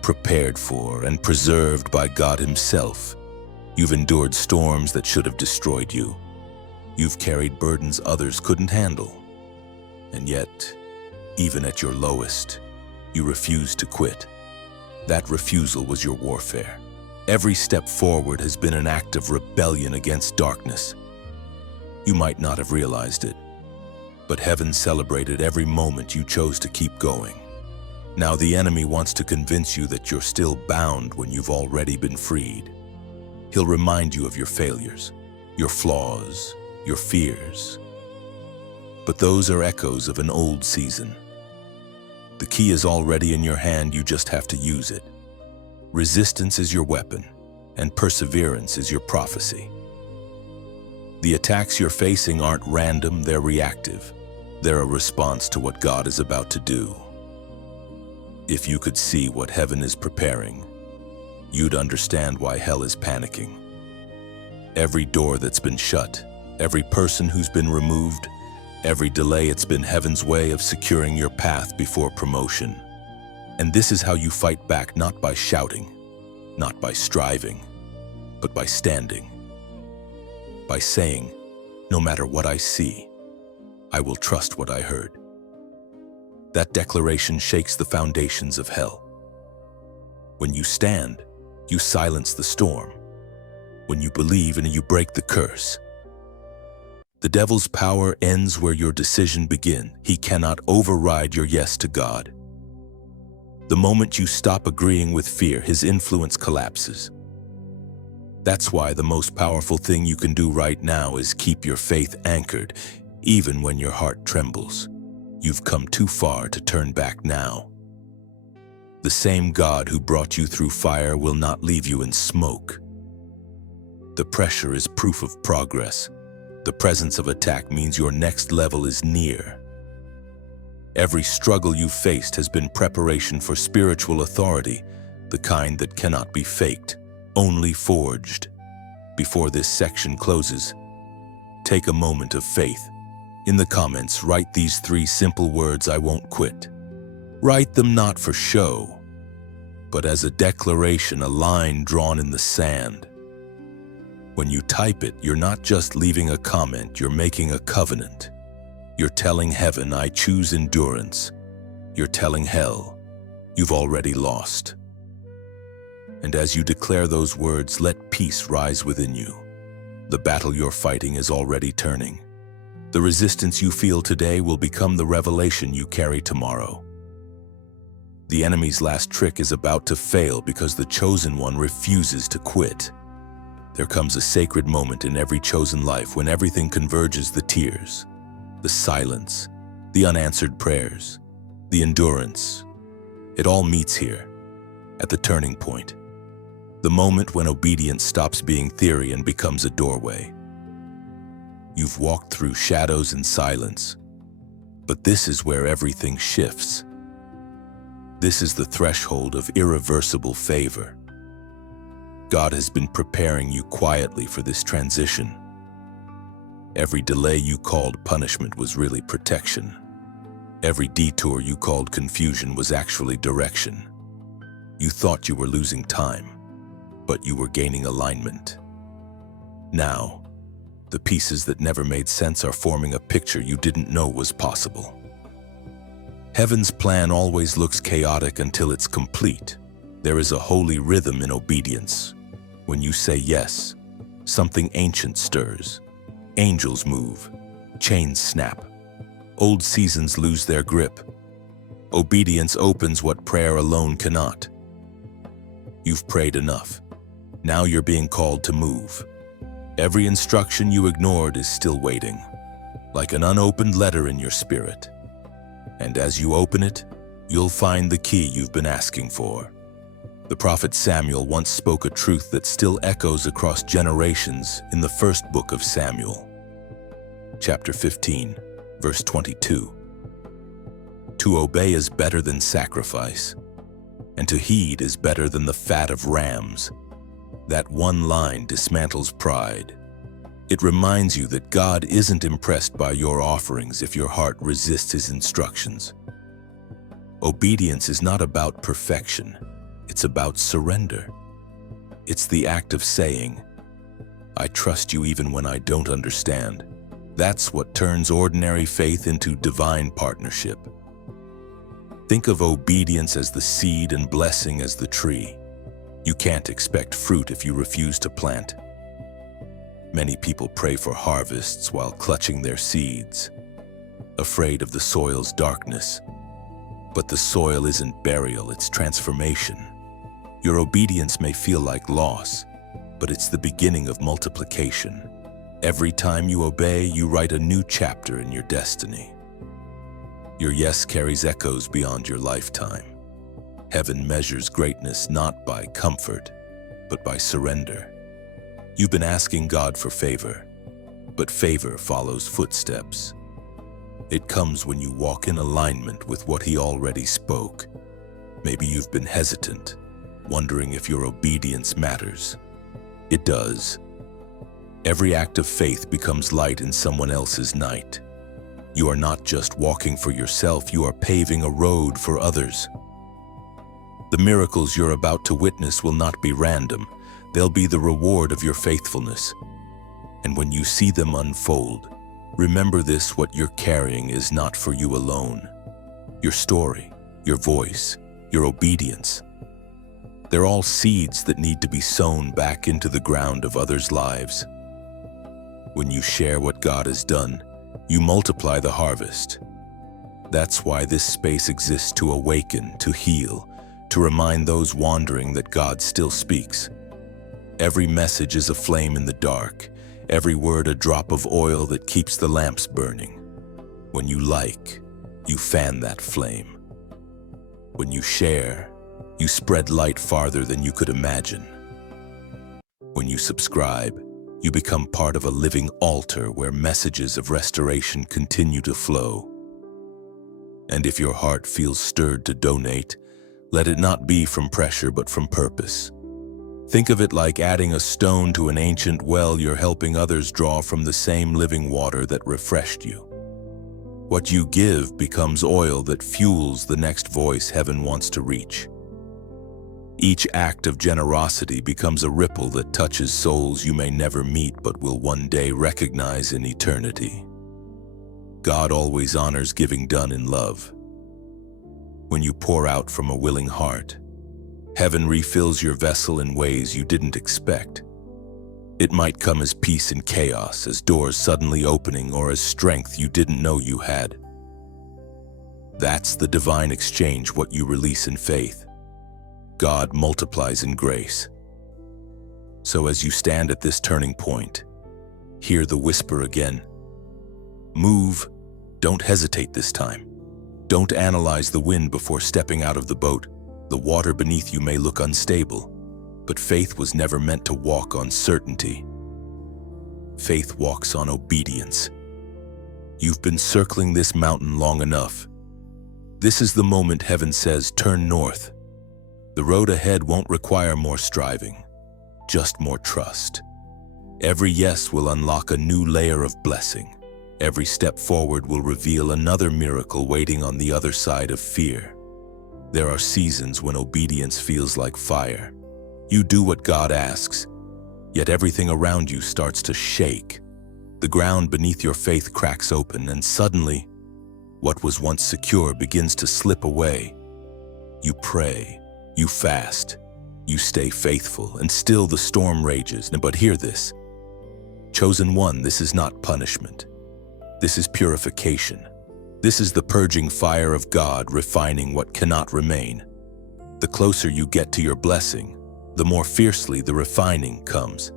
prepared for, and preserved by God Himself. You've endured storms that should have destroyed you. You've carried burdens others couldn't handle. And yet, even at your lowest, you refused to quit. That refusal was your warfare. Every step forward has been an act of rebellion against darkness. You might not have realized it, but heaven celebrated every moment you chose to keep going. Now the enemy wants to convince you that you're still bound when you've already been freed. He'll remind you of your failures, your flaws, your fears. But those are echoes of an old season. The key is already in your hand, you just have to use it. Resistance is your weapon. and perseverance is your prophecy. The attacks you're facing aren't random, they're reactive. They're a response to what God is about to do. If you could see what heaven is preparing, you'd understand why hell is panicking. Every door that's been shut, every person who's been removed, every delay, it's been heaven's way of securing your path before promotion. And this is how you fight back, not by shouting, not by striving, but by standing. By saying, no matter what I see, I will trust what I heard. That declaration shakes the foundations of hell. When you stand, you silence the storm. When you believe and you break the curse. The devil's power ends where your decision begins. He cannot override your yes to God. The moment you stop agreeing with fear, his influence collapses. That's why the most powerful thing you can do right now is keep your faith anchored, even when your heart trembles. You've come too far to turn back now. The same God who brought you through fire will not leave you in smoke. The pressure is proof of progress. The presence of attack means your next level is near. Every struggle you've faced has been preparation for spiritual authority, the kind that cannot be faked, only forged. Before this section closes, take a moment of faith. In the comments, write these 3 simple words: I won't quit. Write them not for show, but as a declaration, a line drawn in the sand. When you type it, you're not just leaving a comment, you're making a covenant. You're telling heaven, I choose endurance. You're telling hell, you've already lost. And as you declare those words, let peace rise within you. The battle you're fighting is already turning. The resistance you feel today will become the revelation you carry tomorrow. The enemy's last trick is about to fail because the chosen one refuses to quit. There comes a sacred moment in every chosen life when everything converges: the tears, the silence, the unanswered prayers, the endurance. It all meets here, at the turning point. The moment when obedience stops being theory and becomes a doorway. You've walked through shadows and silence, but this is where everything shifts. This is the threshold of irreversible favor. God has been preparing you quietly for this transition. Every delay you called punishment was really protection. Every detour you called confusion was actually direction. You thought you were losing time, but you were gaining alignment. Now, the pieces that never made sense are forming a picture you didn't know was possible. Heaven's plan always looks chaotic until it's complete. There is a holy rhythm in obedience. When you say yes, something ancient stirs. Angels move, chains snap, old seasons lose their grip. Obedience opens what prayer alone cannot. You've prayed enough. Now you're being called to move. Every instruction you ignored is still waiting, like an unopened letter in your spirit. And as you open it, you'll find the key you've been asking for. The prophet Samuel once spoke a truth that still echoes across generations in the first book of Samuel. Chapter 15, verse 22. To obey is better than sacrifice, and to heed is better than the fat of rams. That one line dismantles pride. It reminds you that God isn't impressed by your offerings if your heart resists his instructions. Obedience is not about perfection. It's about surrender. It's the act of saying, I trust you even when I don't understand. That's what turns ordinary faith into divine partnership. Think of obedience as the seed and blessing as the tree. You can't expect fruit if you refuse to plant. Many people pray for harvests while clutching their seeds, afraid of the soil's darkness. But the soil isn't burial, it's transformation. Your obedience may feel like loss, but it's the beginning of multiplication. Every time you obey, you write a new chapter in your destiny. Your yes carries echoes beyond your lifetime. Heaven measures greatness not by comfort, but by surrender. You've been asking God for favor, but favor follows footsteps. It comes when you walk in alignment with what He already spoke. Maybe you've been hesitant, wondering if your obedience matters. It does. Every act of faith becomes light in someone else's night. You are not just walking for yourself, you are paving a road for others. The miracles you're about to witness will not be random. They'll be the reward of your faithfulness. And when you see them unfold, remember this: what you're carrying is not for you alone. Your story, your voice, your obedience, they're all seeds that need to be sown back into the ground of others' lives. When you share what God has done, you multiply the harvest. That's why this space exists: to awaken, to heal, to remind those wandering that God still speaks. Every message is a flame in the dark, every word a drop of oil that keeps the lamps burning. When you like, you fan that flame. When you share, you spread light farther than you could imagine. When you subscribe, you become part of a living altar where messages of restoration continue to flow. And if your heart feels stirred to donate, let it not be from pressure but from purpose. Think of it like adding a stone to an ancient well. You're helping others draw from the same living water that refreshed you. What you give becomes oil that fuels the next voice heaven wants to reach. Each act of generosity becomes a ripple that touches souls you may never meet but will one day recognize in eternity. God always honors giving done in love. When you pour out from a willing heart, heaven refills your vessel in ways you didn't expect. It might come as peace in chaos, as doors suddenly opening, or as strength you didn't know you had. That's the divine exchange: what you release in faith, God multiplies in grace. So as you stand at this turning point, hear the whisper again. Move. Don't hesitate this time. Don't analyze the wind before stepping out of the boat. The water beneath you may look unstable, but faith was never meant to walk on certainty. Faith walks on obedience. You've been circling this mountain long enough. This is the moment heaven says, turn north. The road ahead won't require more striving, just more trust. Every yes will unlock a new layer of blessing. Every step forward will reveal another miracle waiting on the other side of fear. There are seasons when obedience feels like fire. You do what God asks, yet everything around you starts to shake. The ground beneath your faith cracks open, and suddenly, what was once secure begins to slip away. You pray, you fast, you stay faithful, and still the storm rages. But hear this. Chosen one, this is not punishment. This is purification. This is the purging fire of God, refining what cannot remain. The closer you get to your blessing, the more fiercely the refining comes.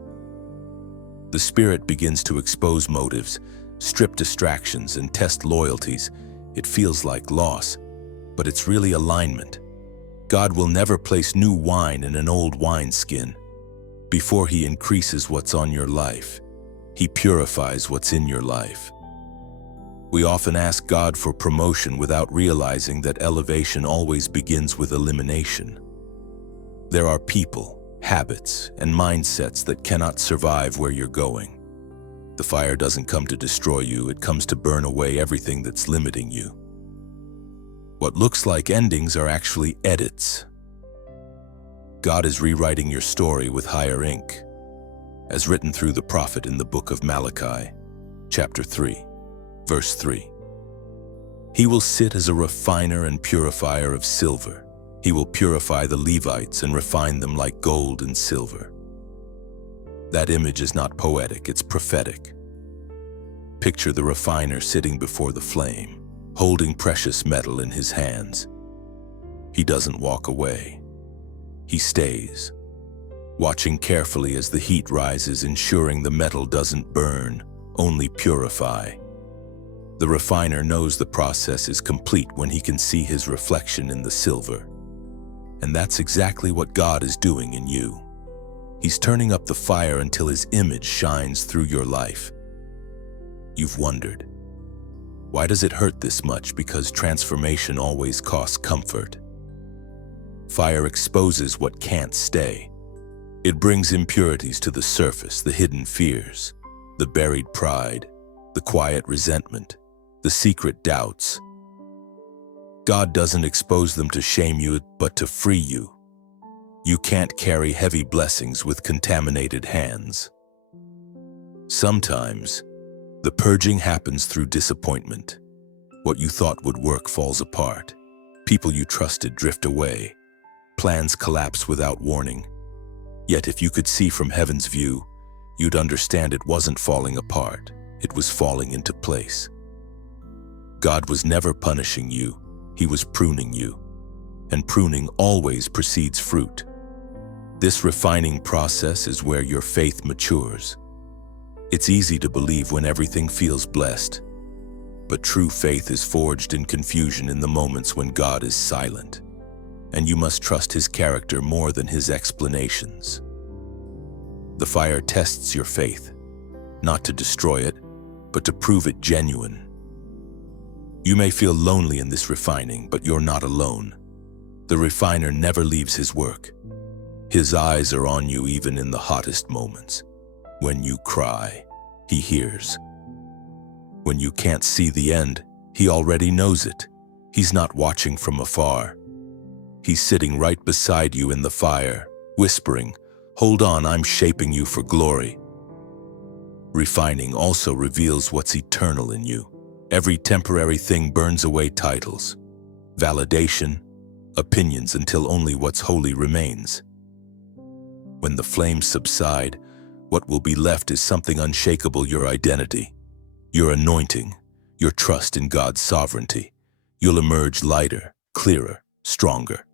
The Spirit begins to expose motives, strip distractions, and test loyalties. It feels like loss, but it's really alignment. God will never place new wine in an old wineskin. Before He increases what's on your life, He purifies what's in your life. We often ask God for promotion without realizing that elevation always begins with elimination. There are people, habits, and mindsets that cannot survive where you're going. The fire doesn't come to destroy you, it comes to burn away everything that's limiting you. What looks like endings are actually edits. God is rewriting your story with higher ink, as written through the prophet in the book of Malachi, chapter 3. Verse 3. He will sit as a refiner and purifier of silver. He will purify the Levites and refine them like gold and silver. That image is not poetic, it's prophetic. Picture the refiner sitting before the flame, holding precious metal in his hands. He doesn't walk away. He stays, watching carefully as the heat rises, ensuring the metal doesn't burn, only purify. The refiner knows the process is complete when he can see his reflection in the silver. And that's exactly what God is doing in you. He's turning up the fire until his image shines through your life. You've wondered, why does it hurt this much? Because transformation always costs comfort. Fire exposes what can't stay. It brings impurities to the surface, the hidden fears, the buried pride, the quiet resentment, the secret doubts. God doesn't expose them to shame you, but to free you. You can't carry heavy blessings with contaminated hands. Sometimes, the purging happens through disappointment. What you thought would work falls apart. People you trusted drift away. Plans collapse without warning. Yet if you could see from heaven's view, you'd understand it wasn't falling apart. It was falling into place. God was never punishing you. He was pruning you. And pruning always precedes fruit. This refining process is where your faith matures. It's easy to believe when everything feels blessed. But true faith is forged in confusion in the moments when God is silent. And you must trust His character more than His explanations. The fire tests your faith, not to destroy it, but to prove it genuine. You may feel lonely in this refining, but you're not alone. The refiner never leaves his work. His eyes are on you even in the hottest moments. When you cry, He hears. When you can't see the end, He already knows it. He's not watching from afar. He's sitting right beside you in the fire, whispering, "Hold on, I'm shaping you for glory." Refining also reveals what's eternal in you. Every temporary thing burns away titles, validation, opinions until only what's holy remains. When the flames subside, what will be left is something unshakable: your identity, your anointing, your trust in God's sovereignty. You'll emerge lighter, clearer, stronger.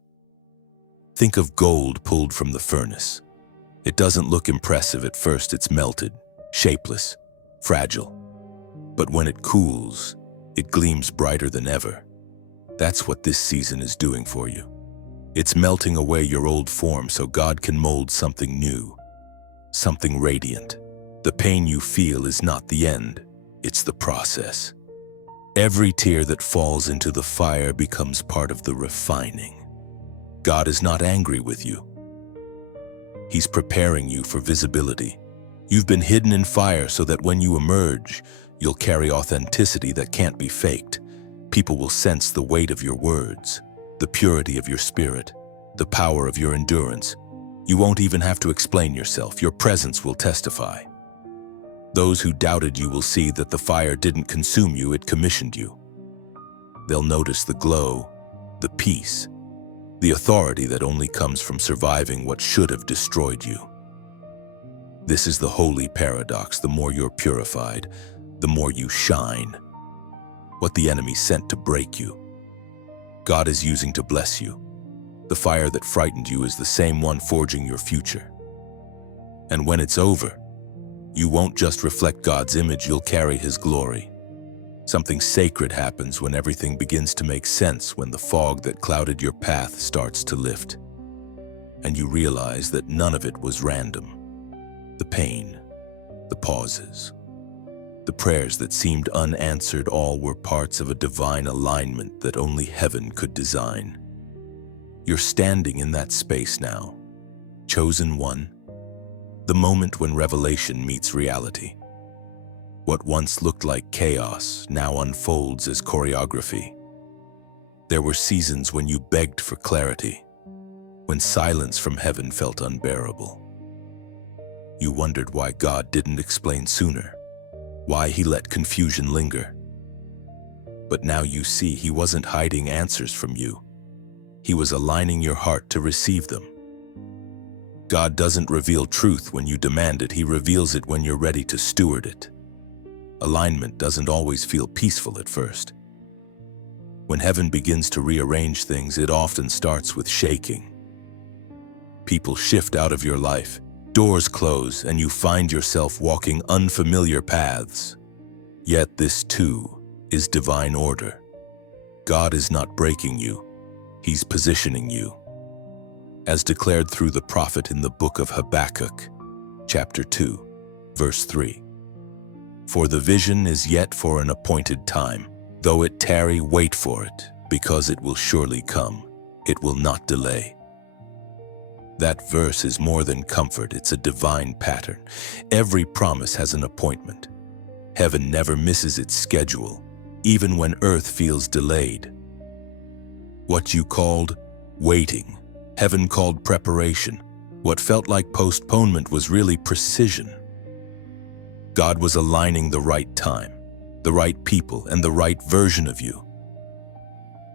Think of gold pulled from the furnace. It doesn't look impressive at first. It's melted, shapeless, fragile. But when it cools, it gleams brighter than ever. That's what this season is doing for you. It's melting away your old form so God can mold something new, something radiant. The pain you feel is not the end, it's the process. Every tear that falls into the fire becomes part of the refining. God is not angry with you. He's preparing you for visibility. You've been hidden in fire so that when you emerge, you'll carry authenticity that can't be faked. People will sense the weight of your words, the purity of your spirit, the power of your endurance. You won't even have to explain yourself. Your presence will testify. Those who doubted you will see that the fire didn't consume you, it commissioned you. They'll notice the glow, the peace, the authority that only comes from surviving what should have destroyed you. This is the holy paradox. The more you're purified, the more you shine. What the enemy sent to break you, God is using to bless you. The fire that frightened you is the same one forging your future. And when it's over, you won't just reflect God's image, you'll carry His glory. Something sacred happens when everything begins to make sense, when the fog that clouded your path starts to lift. And you realize that none of it was random. The pain, the pauses, the prayers that seemed unanswered, all were parts of a divine alignment that only heaven could design. You're standing in that space now, chosen one, the moment when revelation meets reality. What once looked like chaos now unfolds as choreography. There were seasons when you begged for clarity, when silence from heaven felt unbearable. You wondered why God didn't explain sooner, why He let confusion linger. But now you see He wasn't hiding answers from you. He was aligning your heart to receive them. God doesn't reveal truth when you demand it. He reveals it when you're ready to steward it. Alignment doesn't always feel peaceful at first. When heaven begins to rearrange things, it often starts with shaking. People shift out of your life, doors close, and you find yourself walking unfamiliar paths. Yet this too is divine order. God is not breaking you, He's positioning you. as declared through the prophet in the book of Habakkuk, chapter 2, verse 3. For the vision is yet for an appointed time. Though it tarry, wait for it, because it will surely come. It will not delay. That verse is more than comfort, it's a divine pattern. Every promise has an appointment. Heaven never misses its schedule, even when earth feels delayed. What you called waiting, heaven called preparation. What felt like postponement was really precision. God was aligning the right time, the right people, and the right version of you.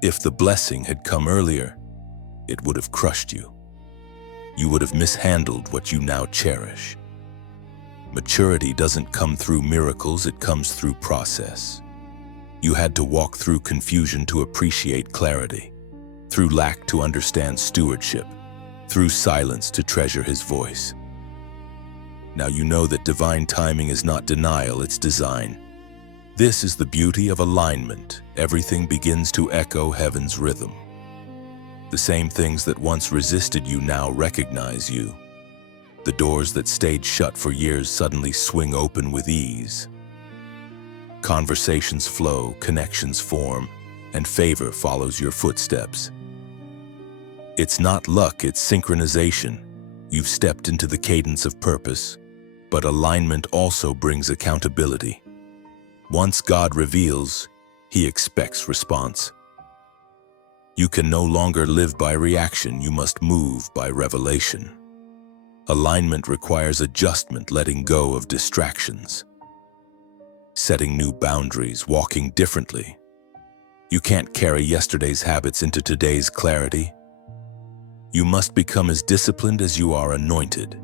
If the blessing had come earlier, it would have crushed you. You would have mishandled what you now cherish. Maturity doesn't come through miracles, it comes through process. You had to walk through confusion to appreciate clarity, through lack to understand stewardship, through silence to treasure His voice. Now you know that divine timing is not denial, it's design. This is the beauty of alignment. Everything begins to echo heaven's rhythm. The same things that once resisted you now recognize you. The doors that stayed shut for years suddenly swing open with ease. Conversations flow, connections form, and favor follows your footsteps. It's not luck, it's synchronization. You've stepped into the cadence of purpose, but alignment also brings accountability. Once God reveals, He expects response. You can no longer live by reaction, you must move by revelation. Alignment requires adjustment, letting go of distractions. Setting new boundaries, walking differently. You can't carry yesterday's habits into today's clarity. You must become as disciplined as you are anointed.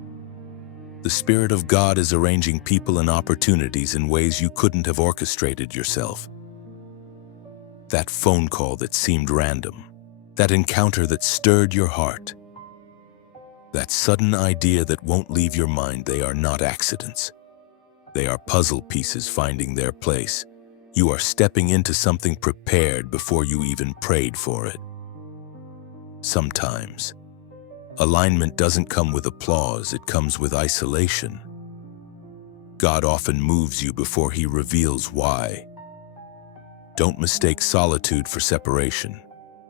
The Spirit of God is arranging people and opportunities in ways you couldn't have orchestrated yourself. That phone call that seemed random, that encounter that stirred your heart, that sudden idea that won't leave your mind, they are not accidents. They are puzzle pieces finding their place. You are stepping into something prepared before you even prayed for it. Sometimes, alignment doesn't come with applause, it comes with isolation. God often moves you before He reveals why. Don't mistake solitude for separation.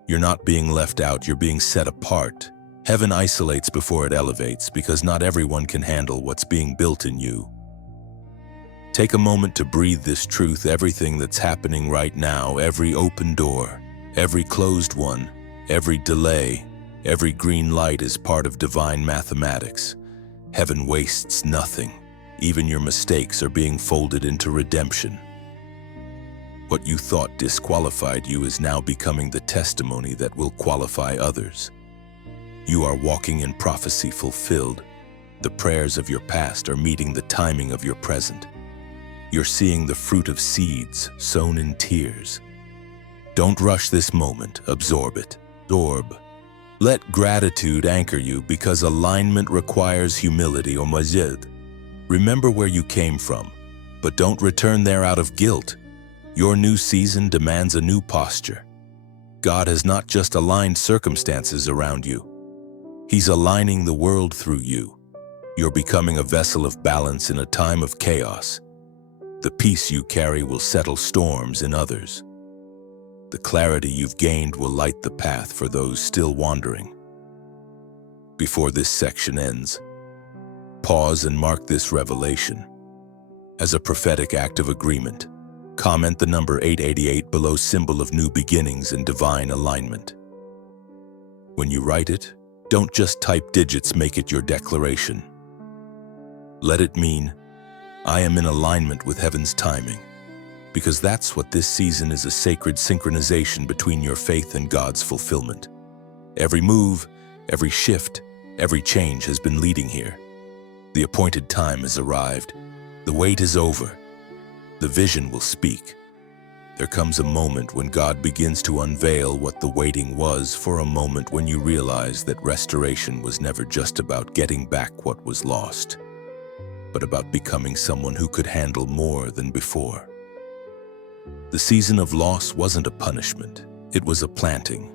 You're not being left out, you're being set apart. Heaven isolates before it elevates, because not everyone can handle what's being built in you. Take a moment to breathe this truth. Everything that's happening right now, every open door, every closed one, every delay, every green light is part of divine mathematics. Heaven wastes nothing. Even your mistakes are being folded into redemption. What you thought disqualified you is now becoming the testimony that will qualify others. You are walking in prophecy fulfilled. The prayers of your past are meeting the timing of your present. You're seeing the fruit of seeds sown in tears. Don't rush this moment, absorb it. Absorb. Let gratitude anchor you, because alignment requires humility or mazid. Remember where you came from, but don't return there out of guilt. Your new season demands a new posture. God has not just aligned circumstances around you. He's aligning the world through you. You're becoming a vessel of balance in a time of chaos. The peace you carry will settle storms in others. The clarity you've gained will light the path for those still wandering. Before this section ends, pause and mark this revelation. As a prophetic act of agreement, comment the number 888 below, symbol of new beginnings and divine alignment. When you write it, don't just type digits, make it your declaration. Let it mean, I am in alignment with heaven's timing, because that's what this season is, a sacred synchronization between your faith and God's fulfillment. Every move, every shift, every change has been leading here. The appointed time has arrived. The wait is over. The vision will speak. There comes a moment when God begins to unveil what the waiting was, for a moment when you realize that restoration was never just about getting back what was lost, but about becoming someone who could handle more than before. The season of loss wasn't a punishment, it was a planting.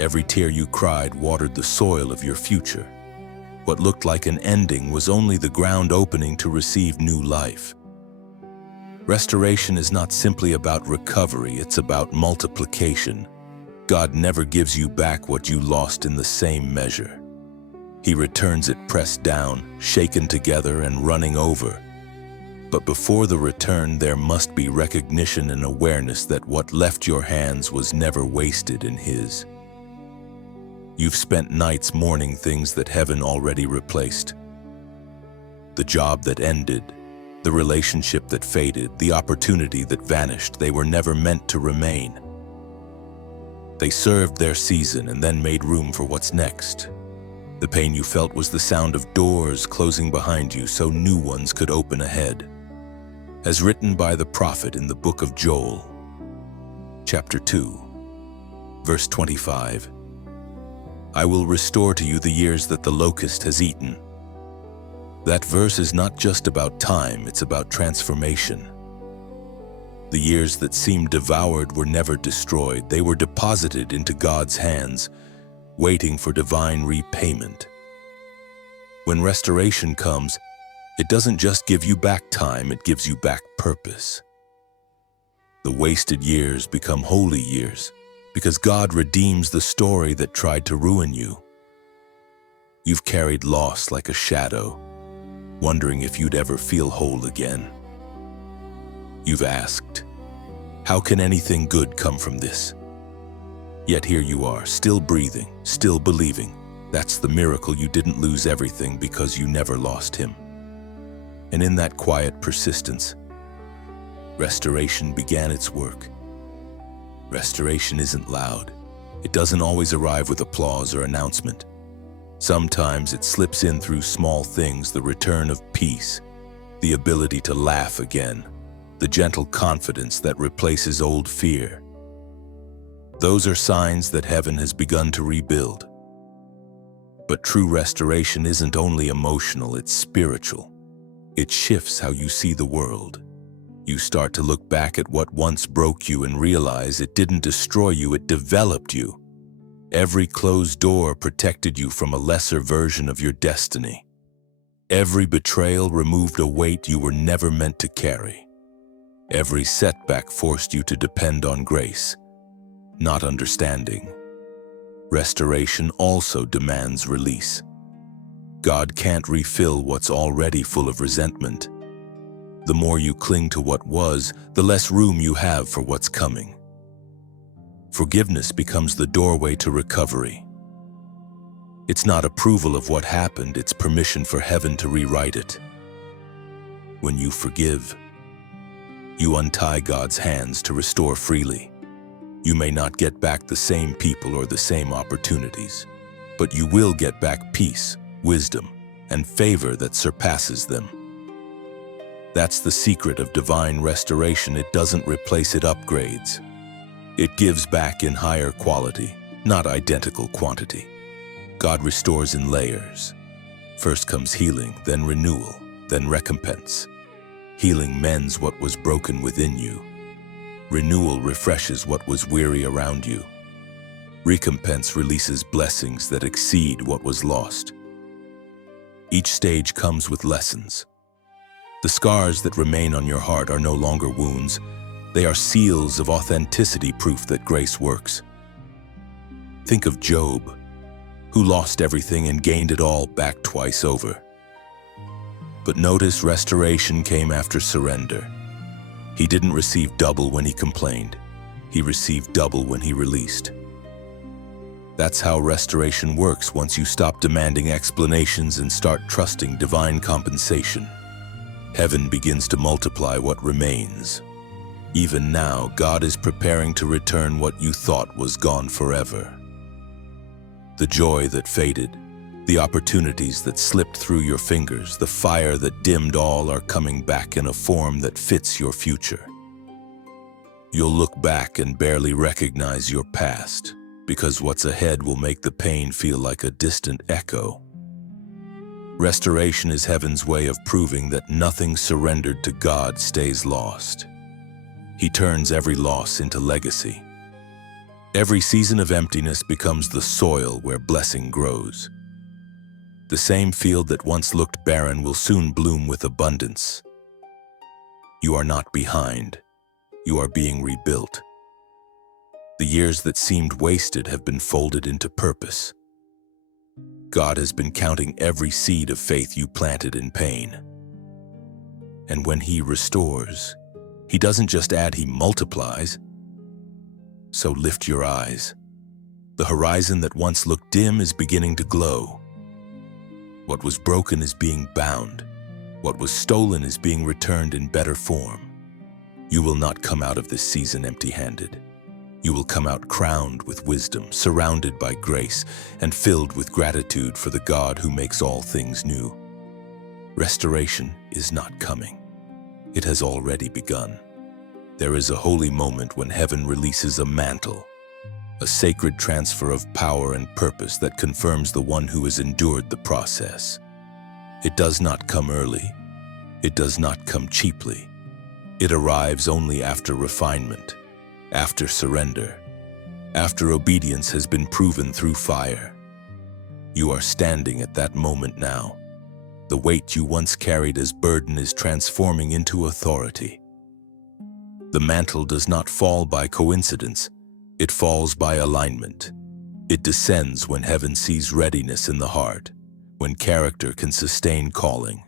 Every tear you cried watered the soil of your future. What looked like an ending was only the ground opening to receive new life. Restoration is not simply about recovery, it's about multiplication. God never gives you back what you lost in the same measure. He returns it pressed down, shaken together, and running over. But before the return, there must be recognition and awareness that what left your hands was never wasted in His. You've spent nights mourning things that heaven already replaced. The job that ended, the relationship that faded, the opportunity that vanished, they were never meant to remain. They served their season and then made room for what's next. The pain you felt was the sound of doors closing behind you so new ones could open ahead. As written by the prophet in the book of Joel, chapter 2, verse 25, I will restore to you the years that the locust has eaten. That verse is not just about time, it's about transformation. The years that seemed devoured were never destroyed. They were deposited into God's hands, waiting for divine repayment. When restoration comes, it doesn't just give you back time, it gives you back purpose. The wasted years become holy years because God redeems the story that tried to ruin you. You've carried loss like a shadow, wondering if you'd ever feel whole again. You've asked, how can anything good come from this? Yet here you are, still breathing, still believing. That's the miracle. You didn't lose everything because you never lost Him. And in that quiet persistence, restoration began its work. Restoration isn't loud. It doesn't always arrive with applause or announcement. Sometimes it slips in through small things, the return of peace, the ability to laugh again, the gentle confidence that replaces old fear. Those are signs that heaven has begun to rebuild. But true restoration isn't only emotional, it's spiritual. It shifts how you see the world. You start to look back at what once broke you and realize it didn't destroy you, it developed you. Every closed door protected you from a lesser version of your destiny. Every betrayal removed a weight you were never meant to carry. Every setback forced you to depend on grace, not understanding. Restoration also demands release. God can't refill what's already full of resentment. The more you cling to what was, the less room you have for what's coming. Forgiveness becomes the doorway to recovery. It's not approval of what happened, it's permission for heaven to rewrite it. When you forgive, you untie God's hands to restore freely. You may not get back the same people or the same opportunities, but you will get back peace, wisdom, and favor that surpasses them. That's the secret of divine restoration. It doesn't replace, it upgrades. It gives back in higher quality, not identical quantity. God restores in layers. First comes healing, then renewal, then recompense. Healing mends what was broken within you. Renewal refreshes what was weary around you. Recompense releases blessings that exceed what was lost. Each stage comes with lessons. The scars that remain on your heart are no longer wounds. They are seals of authenticity, proof that grace works. Think of Job, who lost everything and gained it all back twice over. But notice restoration came after surrender. He didn't receive double when he complained. He received double when he released. That's how restoration works once you stop demanding explanations and start trusting divine compensation. Heaven begins to multiply what remains. Even now, God is preparing to return what you thought was gone forever. The joy that faded, the opportunities that slipped through your fingers, the fire that dimmed all are coming back in a form that fits your future. You'll look back and barely recognize your past, because what's ahead will make the pain feel like a distant echo. Restoration is heaven's way of proving that nothing surrendered to God stays lost. He turns every loss into legacy. Every season of emptiness becomes the soil where blessing grows. The same field that once looked barren will soon bloom with abundance. You are not behind. You are being rebuilt. The years that seemed wasted have been folded into purpose. God has been counting every seed of faith you planted in pain. And when He restores, He doesn't just add, He multiplies. So lift your eyes. The horizon that once looked dim is beginning to glow. What was broken is being bound. What was stolen is being returned in better form. You will not come out of this season empty-handed. You will come out crowned with wisdom, surrounded by grace, and filled with gratitude for the God who makes all things new. Restoration is not coming. It has already begun. There is a holy moment when heaven releases a mantle, a sacred transfer of power and purpose that confirms the one who has endured the process. It does not come early. It does not come cheaply. It arrives only after refinement, after surrender, after obedience has been proven through fire. You are standing at that moment now. The weight you once carried as burden is transforming into authority. The mantle does not fall by coincidence. It falls by alignment. It descends when heaven sees readiness in the heart, when character can sustain calling.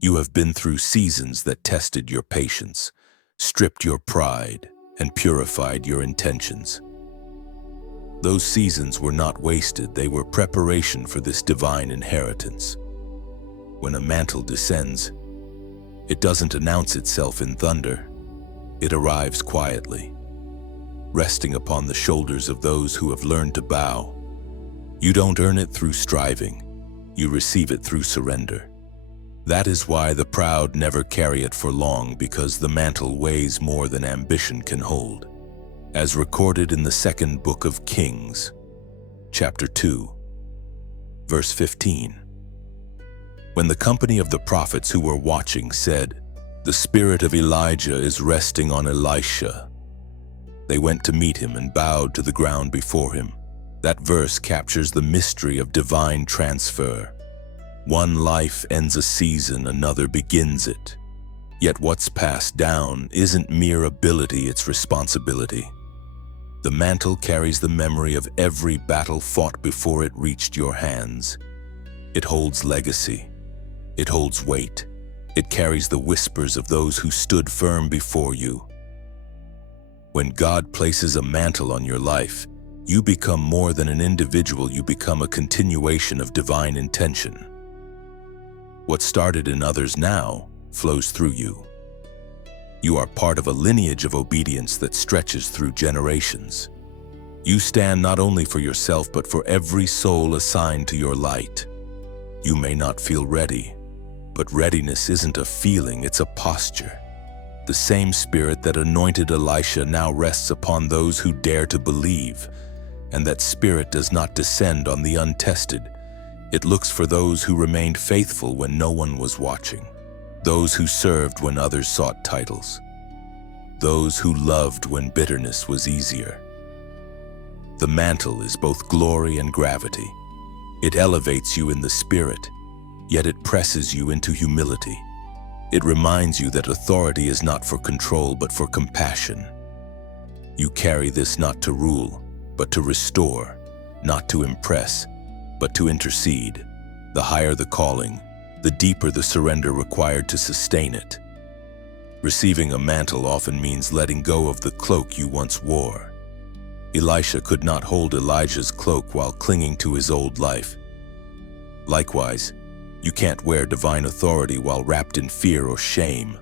You have been through seasons that tested your patience, stripped your pride, and purified your intentions. Those seasons were not wasted, they were preparation for this divine inheritance. When a mantle descends, it doesn't announce itself in thunder. It arrives quietly, resting upon the shoulders of those who have learned to bow. You don't earn it through striving, you receive it through surrender. That is why the proud never carry it for long, because the mantle weighs more than ambition can hold. As recorded in the second book of Kings, chapter 2, verse 15. When the company of the prophets who were watching said, "The spirit of Elijah is resting on Elisha," they went to meet him and bowed to the ground before him. That verse captures the mystery of divine transfer. One life ends a season, another begins it. Yet what's passed down isn't mere ability, it's responsibility. The mantle carries the memory of every battle fought before it reached your hands. It holds legacy. It holds weight. It carries the whispers of those who stood firm before you. When God places a mantle on your life, you become more than an individual, you become a continuation of divine intention. What started in others now flows through you. You are part of a lineage of obedience that stretches through generations. You stand not only for yourself, but for every soul assigned to your light. You may not feel ready, but readiness isn't a feeling, it's a posture. The same spirit that anointed Elisha now rests upon those who dare to believe, and that spirit does not descend on the untested. It looks for those who remained faithful when no one was watching, those who served when others sought titles, those who loved when bitterness was easier. The mantle is both glory and gravity. It elevates you in the spirit, yet it presses you into humility. It reminds you that authority is not for control, but for compassion. You carry this not to rule, but to restore, not to impress, but to intercede. The higher the calling, the deeper the surrender required to sustain it. Receiving a mantle often means letting go of the cloak you once wore. Elisha could not hold Elijah's cloak while clinging to his old life. Likewise, you can't wear divine authority while wrapped in fear or shame.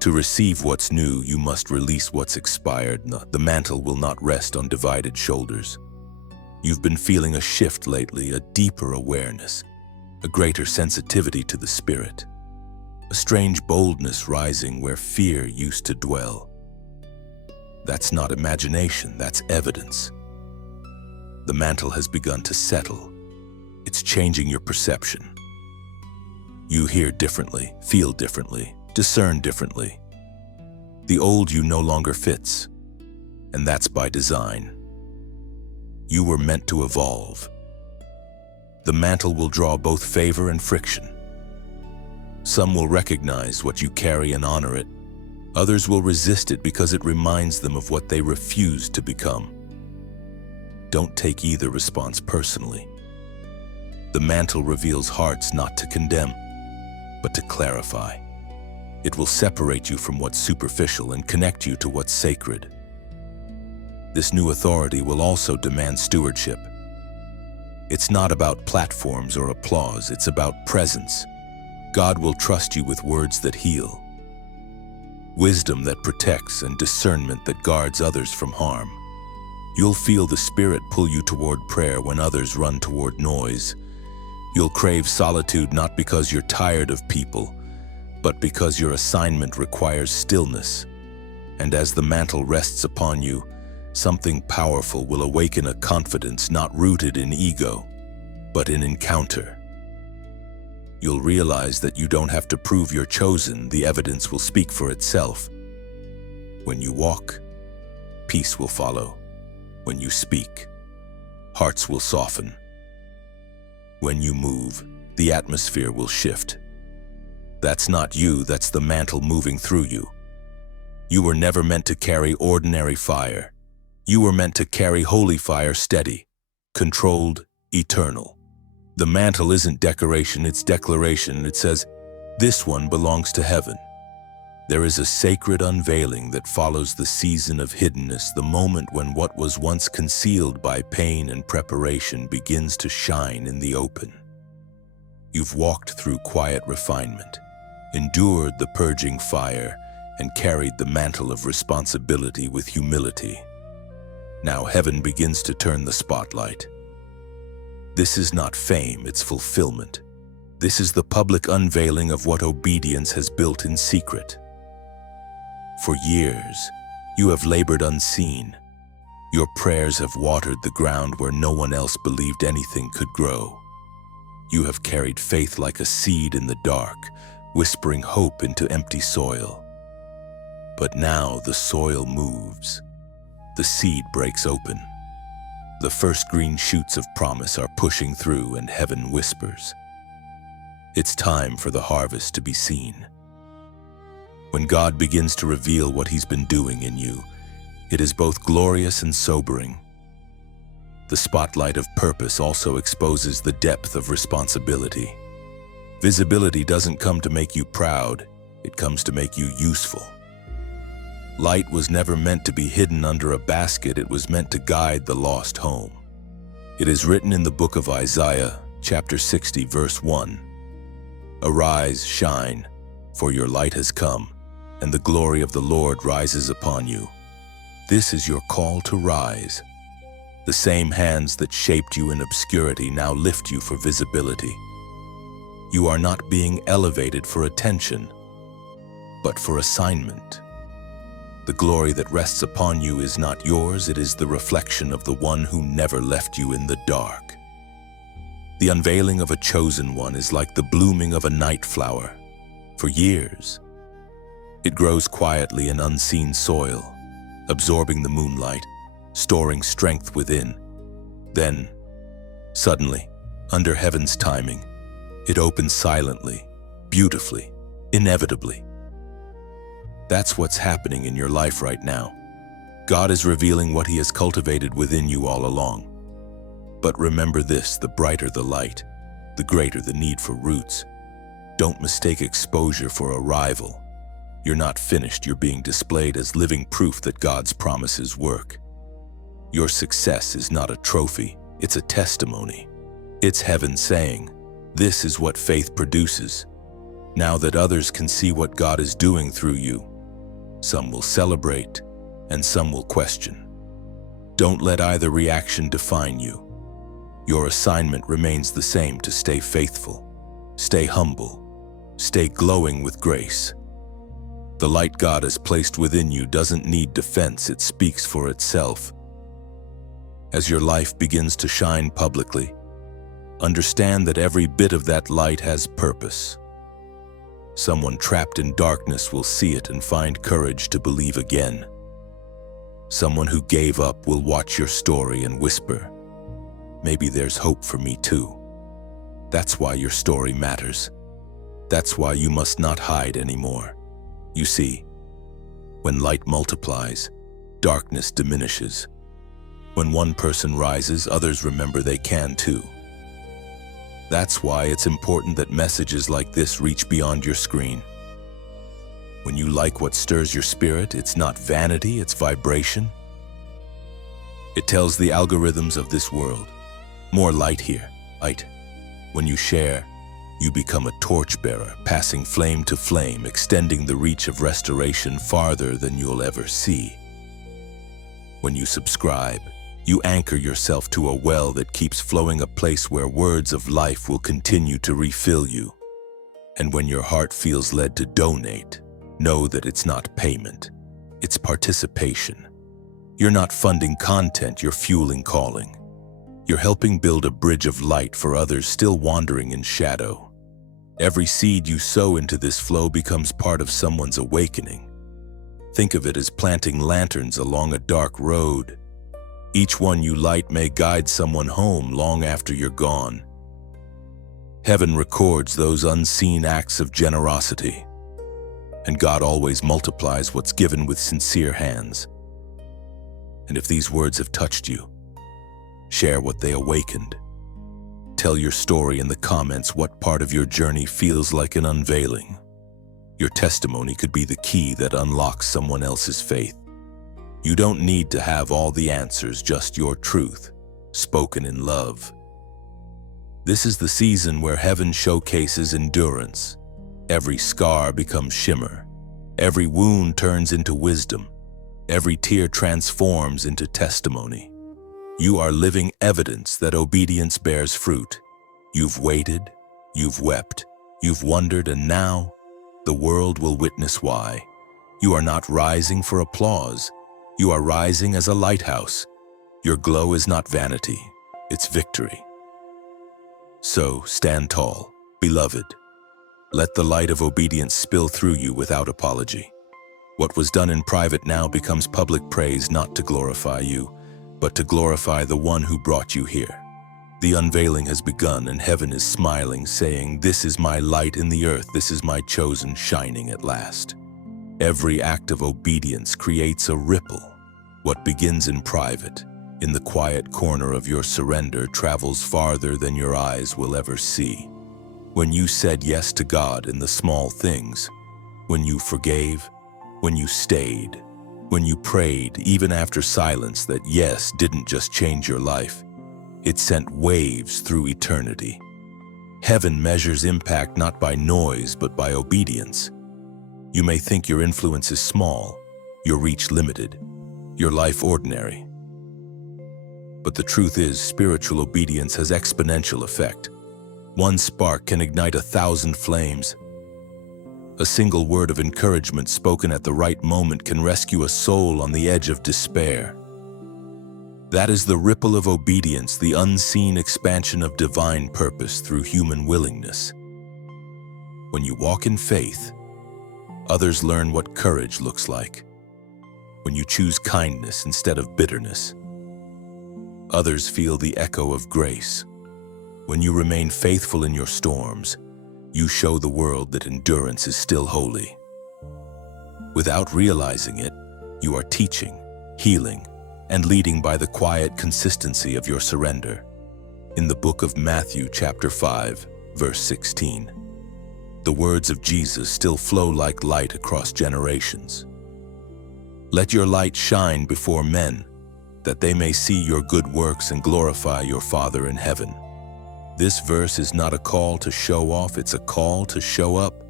To receive what's new, you must release what's expired. The mantle will not rest on divided shoulders. You've been feeling a shift lately, a deeper awareness, a greater sensitivity to the spirit, a strange boldness rising where fear used to dwell. That's not imagination, that's evidence. The mantle has begun to settle. It's changing your perception. You hear differently, feel differently, discern differently. The old you no longer fits, and that's by design. You were meant to evolve. The mantle will draw both favor and friction. Some will recognize what you carry and honor it. Others will resist it because it reminds them of what they refused to become. Don't take either response personally. The mantle reveals hearts not to condemn, but to clarify. It will separate you from what's superficial and connect you to what's sacred. This new authority will also demand stewardship. It's not about platforms or applause, it's about presence. God will trust you with words that heal, wisdom that protects, and discernment that guards others from harm. You'll feel the Spirit pull you toward prayer when others run toward noise. You'll crave solitude not because you're tired of people, but because your assignment requires stillness. And as the mantle rests upon you, something powerful will awaken, a confidence not rooted in ego, but in encounter. You'll realize that you don't have to prove you're chosen. The evidence will speak for itself. When you walk, peace will follow. When you speak, hearts will soften. When you move, the atmosphere will shift. That's not you, that's the mantle moving through you. You were never meant to carry ordinary fire. You were meant to carry holy fire, steady, controlled, eternal. The mantle isn't decoration, it's declaration. It says, this one belongs to heaven. There is a sacred unveiling that follows the season of hiddenness, the moment when what was once concealed by pain and preparation begins to shine in the open. You've walked through quiet refinement, endured the purging fire, and carried the mantle of responsibility with humility. Now heaven begins to turn the spotlight. This is not fame, it's fulfillment. This is the public unveiling of what obedience has built in secret. For years, you have labored unseen. Your prayers have watered the ground where no one else believed anything could grow. You have carried faith like a seed in the dark, whispering hope into empty soil. But now the soil moves. The seed breaks open. The first green shoots of promise are pushing through, and heaven whispers, it's time for the harvest to be seen. When God begins to reveal what He's been doing in you, it is both glorious and sobering. The spotlight of purpose also exposes the depth of responsibility. Visibility doesn't come to make you proud, it comes to make you useful. Light was never meant to be hidden under a basket, it was meant to guide the lost home. It is written in the book of Isaiah, chapter 60, verse 1. Arise, shine, for your light has come, and the glory of the Lord rises upon you. This is your call to rise. The same hands that shaped you in obscurity now lift you for visibility. You are not being elevated for attention, but for assignment. The glory that rests upon you is not yours, it is the reflection of the one who never left you in the dark. The unveiling of a chosen one is like the blooming of a night flower. For years, it grows quietly in unseen soil, absorbing the moonlight, storing strength within. Then, suddenly, under heaven's timing, it opens silently, beautifully, inevitably. That's what's happening in your life right now. God is revealing what He has cultivated within you all along. But remember this, the brighter the light, the greater the need for roots. Don't mistake exposure for arrival. You're not finished, you're being displayed as living proof that God's promises work. Your success is not a trophy, it's a testimony. It's heaven saying, this is what faith produces. Now that others can see what God is doing through you, some will celebrate and some will question. Don't let either reaction define you. Your assignment remains the same: to stay faithful, stay humble, stay glowing with grace. The light God has placed within you doesn't need defense, it speaks for itself. As your life begins to shine publicly, understand that every bit of that light has purpose. Someone trapped in darkness will see it and find courage to believe again. Someone who gave up will watch your story and whisper, maybe there's hope for me too. That's why your story matters. That's why you must not hide anymore. You see, when light multiplies, darkness diminishes. When one person rises, others remember they can too. That's why it's important that messages like this reach beyond your screen. When you like what stirs your spirit, it's not vanity, it's vibration. It tells the algorithms of this world, more light here, light. When you share, you become a torchbearer, passing flame to flame, extending the reach of restoration farther than you'll ever see. When you subscribe, you anchor yourself to a well that keeps flowing, a place where words of life will continue to refill you. And when your heart feels led to donate, know that it's not payment, it's participation. You're not funding content, you're fueling calling. You're helping build a bridge of light for others still wandering in shadow. Every seed you sow into this flow becomes part of someone's awakening. Think of it as planting lanterns along a dark road. Each one you light may guide someone home long after you're gone. Heaven records those unseen acts of generosity, and God always multiplies what's given with sincere hands. And if these words have touched you, share what they awakened. Tell your story in the comments. What part of your journey feels like an unveiling? Your testimony could be the key that unlocks someone else's faith. You don't need to have all the answers, just your truth, spoken in love. This is the season where heaven showcases endurance. Every scar becomes shimmer. Every wound turns into wisdom. Every tear transforms into testimony. You are living evidence that obedience bears fruit. You've waited, you've wept, you've wondered, and now the world will witness why. You are not rising for applause. You are rising as a lighthouse. Your glow is not vanity, it's victory. So stand tall, beloved. Let the light of obedience spill through you without apology. What was done in private now becomes public praise, not to glorify you, but to glorify the one who brought you here. The unveiling has begun, and heaven is smiling, saying, "This is my light in the earth, this is my chosen, shining at last." Every act of obedience creates a ripple. What begins in private, in the quiet corner of your surrender, travels farther than your eyes will ever see. When you said yes to God in the small things, when you forgave, when you stayed, when you prayed, even after silence, that yes didn't just change your life, it sent waves through eternity. Heaven measures impact not by noise, but by obedience. You may think your influence is small, your reach limited, your life ordinary. But the truth is, spiritual obedience has exponential effect. One spark can ignite 1,000 flames. A single word of encouragement spoken at the right moment can rescue a soul on the edge of despair. That is the ripple of obedience, the unseen expansion of divine purpose through human willingness. When you walk in faith, others learn what courage looks like. When you choose kindness instead of bitterness, others feel the echo of grace. When you remain faithful in your storms, you show the world that endurance is still holy. Without realizing it, you are teaching, healing, and leading by the quiet consistency of your surrender. In the book of Matthew, chapter 5, verse 16, the words of Jesus still flow like light across generations. Let your light shine before men, that they may see your good works and glorify your Father in heaven. This verse is not a call to show off, it's a call to show up.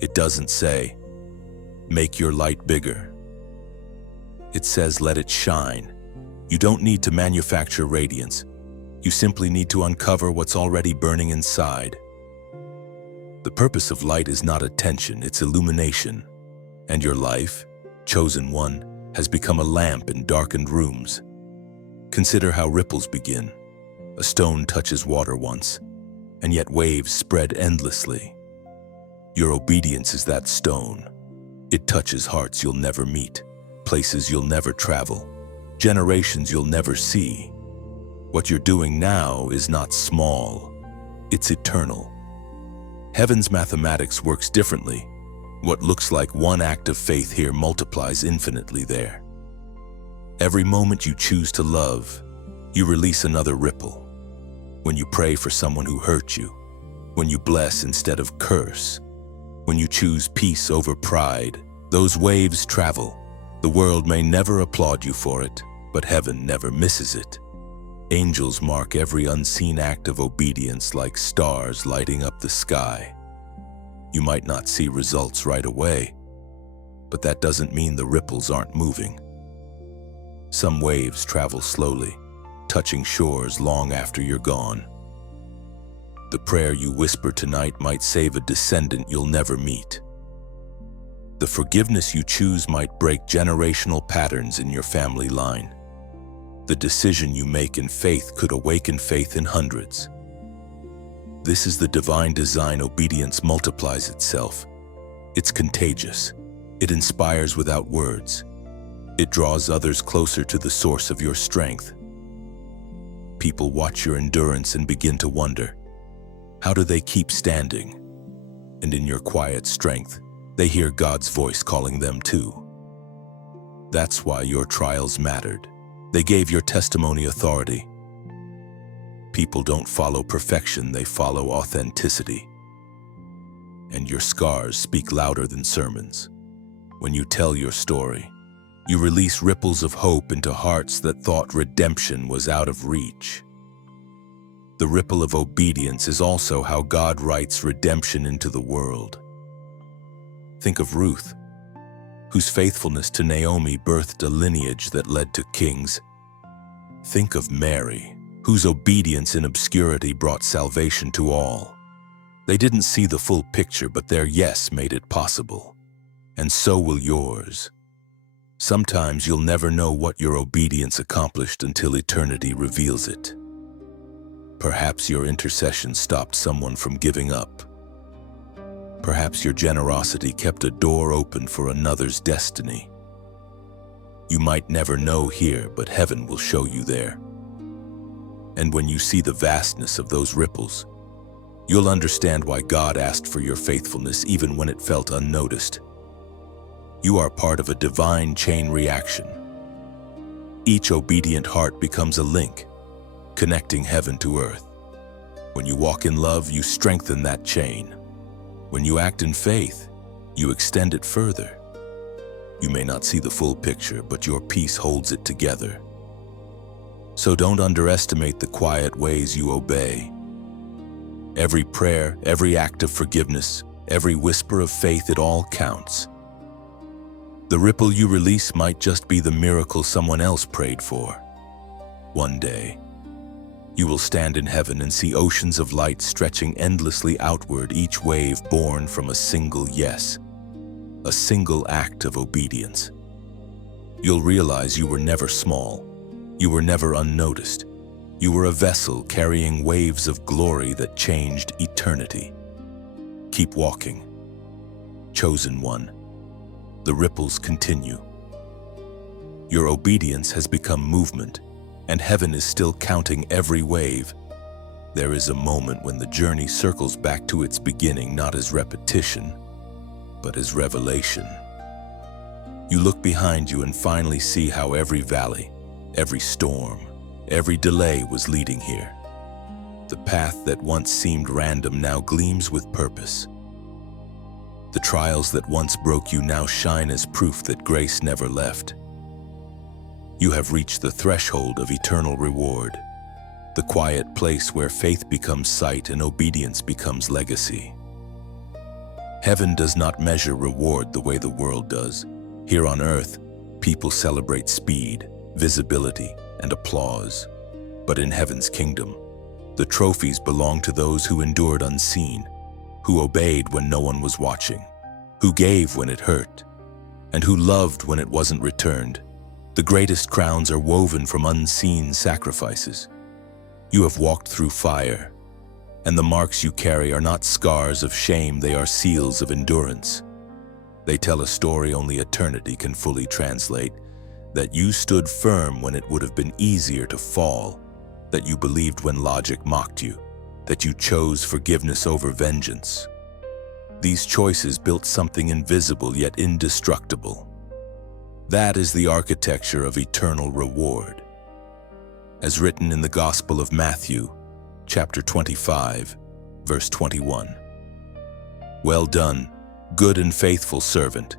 It doesn't say, make your light bigger. It says, let it shine. You don't need to manufacture radiance. You simply need to uncover what's already burning inside. The purpose of light is not attention, it's illumination. And your life, chosen one, has become a lamp in darkened rooms. Consider how ripples begin. A stone touches water once, and yet waves spread endlessly. Your obedience is that stone. It touches hearts you'll never meet, places you'll never travel, generations you'll never see. What you're doing now is not small, it's eternal. Heaven's mathematics works differently. What looks like one act of faith here multiplies infinitely there. Every moment you choose to love, you release another ripple. When you pray for someone who hurt you, when you bless instead of curse, when you choose peace over pride, those waves travel. The world may never applaud you for it, but heaven never misses it. Angels mark every unseen act of obedience like stars lighting up the sky. You might not see results right away, but that doesn't mean the ripples aren't moving. Some waves travel slowly, touching shores long after you're gone. The prayer you whisper tonight might save a descendant you'll never meet. The forgiveness you choose might break generational patterns in your family line. The decision you make in faith could awaken faith in hundreds. This is the divine design. Obedience multiplies itself. It's contagious. It inspires without words. It draws others closer to the source of your strength. People watch your endurance and begin to wonder, how do they keep standing? And in your quiet strength, they hear God's voice calling them too. That's why your trials mattered. They gave your testimony authority. People don't follow perfection, they follow authenticity. And your scars speak louder than sermons. When you tell your story, you release ripples of hope into hearts that thought redemption was out of reach. The ripple of obedience is also how God writes redemption into the world. Think of Ruth, whose faithfulness to Naomi birthed a lineage that led to kings. Think of Mary, whose obedience in obscurity brought salvation to all. They didn't see the full picture, but their yes made it possible. And so will yours. Sometimes you'll never know what your obedience accomplished until eternity reveals it. Perhaps your intercession stopped someone from giving up. Perhaps your generosity kept a door open for another's destiny. You might never know here, but heaven will show you there. And when you see the vastness of those ripples, you'll understand why God asked for your faithfulness even when it felt unnoticed. You are part of a divine chain reaction. Each obedient heart becomes a link, connecting heaven to earth. When you walk in love, you strengthen that chain. When you act in faith, you extend it further. You may not see the full picture, but your peace holds it together. So don't underestimate the quiet ways you obey. Every prayer, every act of forgiveness, every whisper of faith, it all counts. The ripple you release might just be the miracle someone else prayed for. One day, you will stand in heaven and see oceans of light stretching endlessly outward, each wave born from a single yes, a single act of obedience. You'll realize you were never small. You were never unnoticed. You were a vessel carrying waves of glory that changed eternity. Keep walking. Chosen one. The ripples continue. Your obedience has become movement, and heaven is still counting every wave. There is a moment when the journey circles back to its beginning, not as repetition, but as revelation. You look behind you and finally see how every valley, every storm, every delay was leading here. The path that once seemed random now gleams with purpose. The trials that once broke you now shine as proof that grace never left. You have reached the threshold of eternal reward, the quiet place where faith becomes sight and obedience becomes legacy. Heaven does not measure reward the way the world does. Here on earth, people celebrate speed, visibility, and applause. But in heaven's kingdom, the trophies belong to those who endured unseen, who obeyed when no one was watching, who gave when it hurt, and who loved when it wasn't returned. The greatest crowns are woven from unseen sacrifices. You have walked through fire, and the marks you carry are not scars of shame, they are seals of endurance. They tell a story only eternity can fully translate, that you stood firm when it would have been easier to fall, that you believed when logic mocked you, that you chose forgiveness over vengeance. These choices built something invisible yet indestructible. That is the architecture of eternal reward. As written in the Gospel of Matthew, chapter 25, verse 21. Well done, good and faithful servant.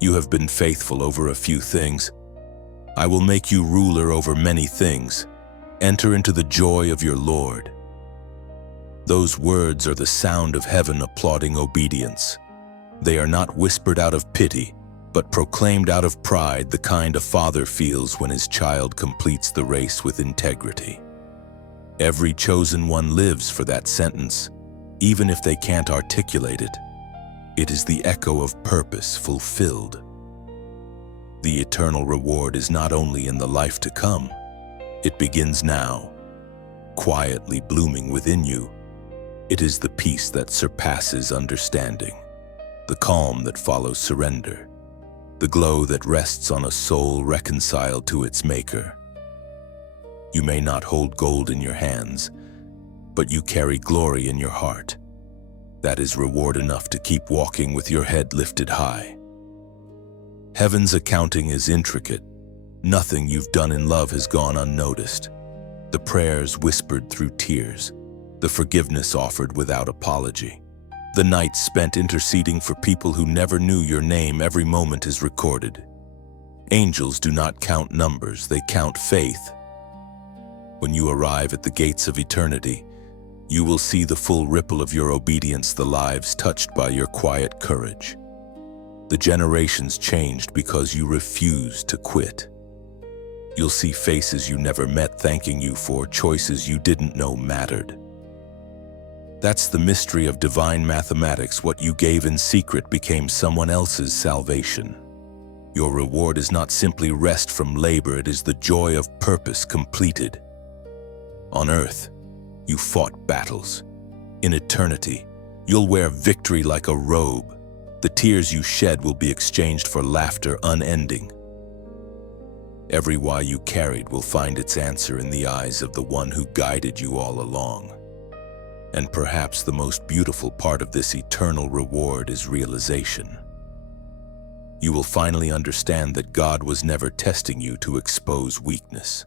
You have been faithful over a few things. I will make you ruler over many things. Enter into the joy of your Lord. Those words are the sound of heaven applauding obedience. They are not whispered out of pity, but proclaimed out of pride, the kind a father feels when his child completes the race with integrity. Every chosen one lives for that sentence, even if they can't articulate it. It is the echo of purpose fulfilled. The eternal reward is not only in the life to come, it begins now, quietly blooming within you. It is the peace that surpasses understanding, the calm that follows surrender, the glow that rests on a soul reconciled to its maker. You may not hold gold in your hands, but you carry glory in your heart. That is reward enough to keep walking with your head lifted high. Heaven's accounting is intricate. Nothing you've done in love has gone unnoticed. The prayers whispered through tears, the forgiveness offered without apology, the nights spent interceding for people who never knew your name. Every moment is recorded. Angels do not count numbers, they count faith. When you arrive at the gates of eternity, you will see the full ripple of your obedience, the lives touched by your quiet courage. The generations changed because you refused to quit. You'll see faces you never met thanking you for choices you didn't know mattered. That's the mystery of divine mathematics. What you gave in secret became someone else's salvation. Your reward is not simply rest from labor, it is the joy of purpose completed. On earth, you fought battles. In eternity, you'll wear victory like a robe. The tears you shed will be exchanged for laughter unending. Every why you carried will find its answer in the eyes of the one who guided you all along. And perhaps the most beautiful part of this eternal reward is realization. You will finally understand that God was never testing you to expose weakness.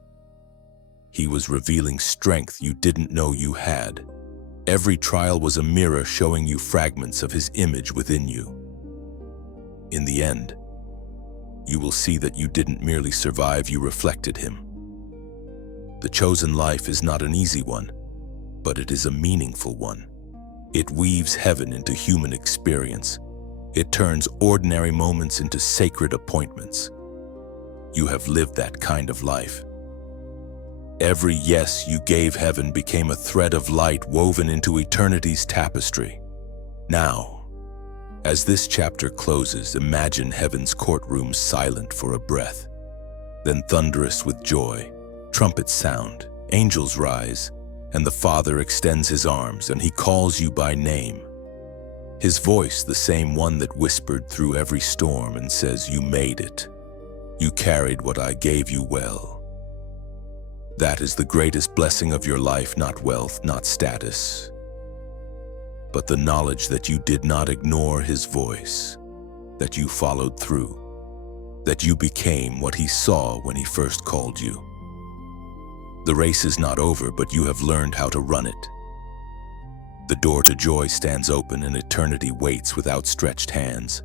He was revealing strength you didn't know you had. Every trial was a mirror showing you fragments of His image within you. In the end, you will see that you didn't merely survive, you reflected Him. The chosen life is not an easy one, but it is a meaningful one. It weaves heaven into human experience. It turns ordinary moments into sacred appointments. You have lived that kind of life. Every yes you gave heaven became a thread of light woven into eternity's tapestry. Now, as this chapter closes, imagine heaven's courtroom silent for a breath, then thunderous with joy. Trumpets sound, angels rise, and the Father extends His arms, and He calls you by name. His voice, the same one that whispered through every storm and says, "You made it. You carried what I gave you well." That is the greatest blessing of your life, not wealth, not status, but the knowledge that you did not ignore His voice, that you followed through, that you became what He saw when He first called you. The race is not over, but you have learned how to run it. The door to joy stands open and eternity waits with outstretched hands.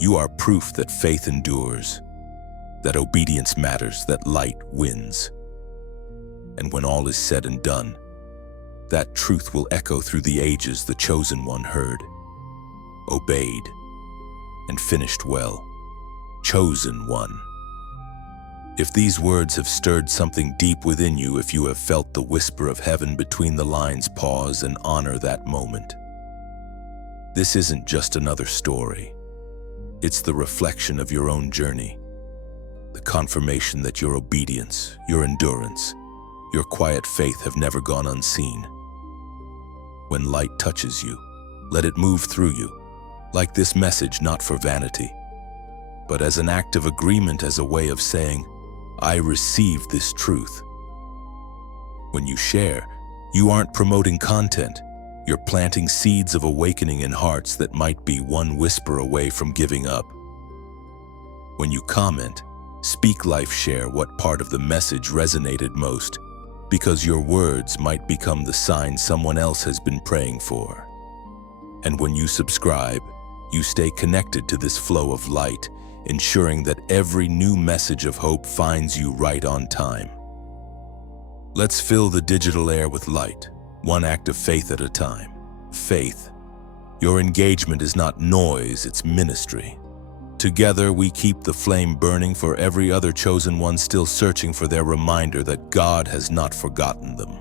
You are proof that faith endures, that obedience matters, that light wins. And when all is said and done, that truth will echo through the ages. The chosen one heard, obeyed, and finished well. Chosen one. If these words have stirred something deep within you, if you have felt the whisper of heaven between the lines, pause and honor that moment. This isn't just another story. It's the reflection of your own journey. The confirmation that your obedience, your endurance, your quiet faith have never gone unseen. When light touches you, let it move through you, like this message, not for vanity, but as an act of agreement, as a way of saying, I receive this truth. When you share, you aren't promoting content. You're planting seeds of awakening in hearts that might be one whisper away from giving up. When you comment, speak life, share what part of the message resonated most, because your words might become the sign someone else has been praying for. And when you subscribe, you stay connected to this flow of light, ensuring that every new message of hope finds you right on time. Let's fill the digital air with light, one act of faith at a time. Faith. Your engagement is not noise, it's ministry. Together, we keep the flame burning for every other chosen one still searching for their reminder that God has not forgotten them.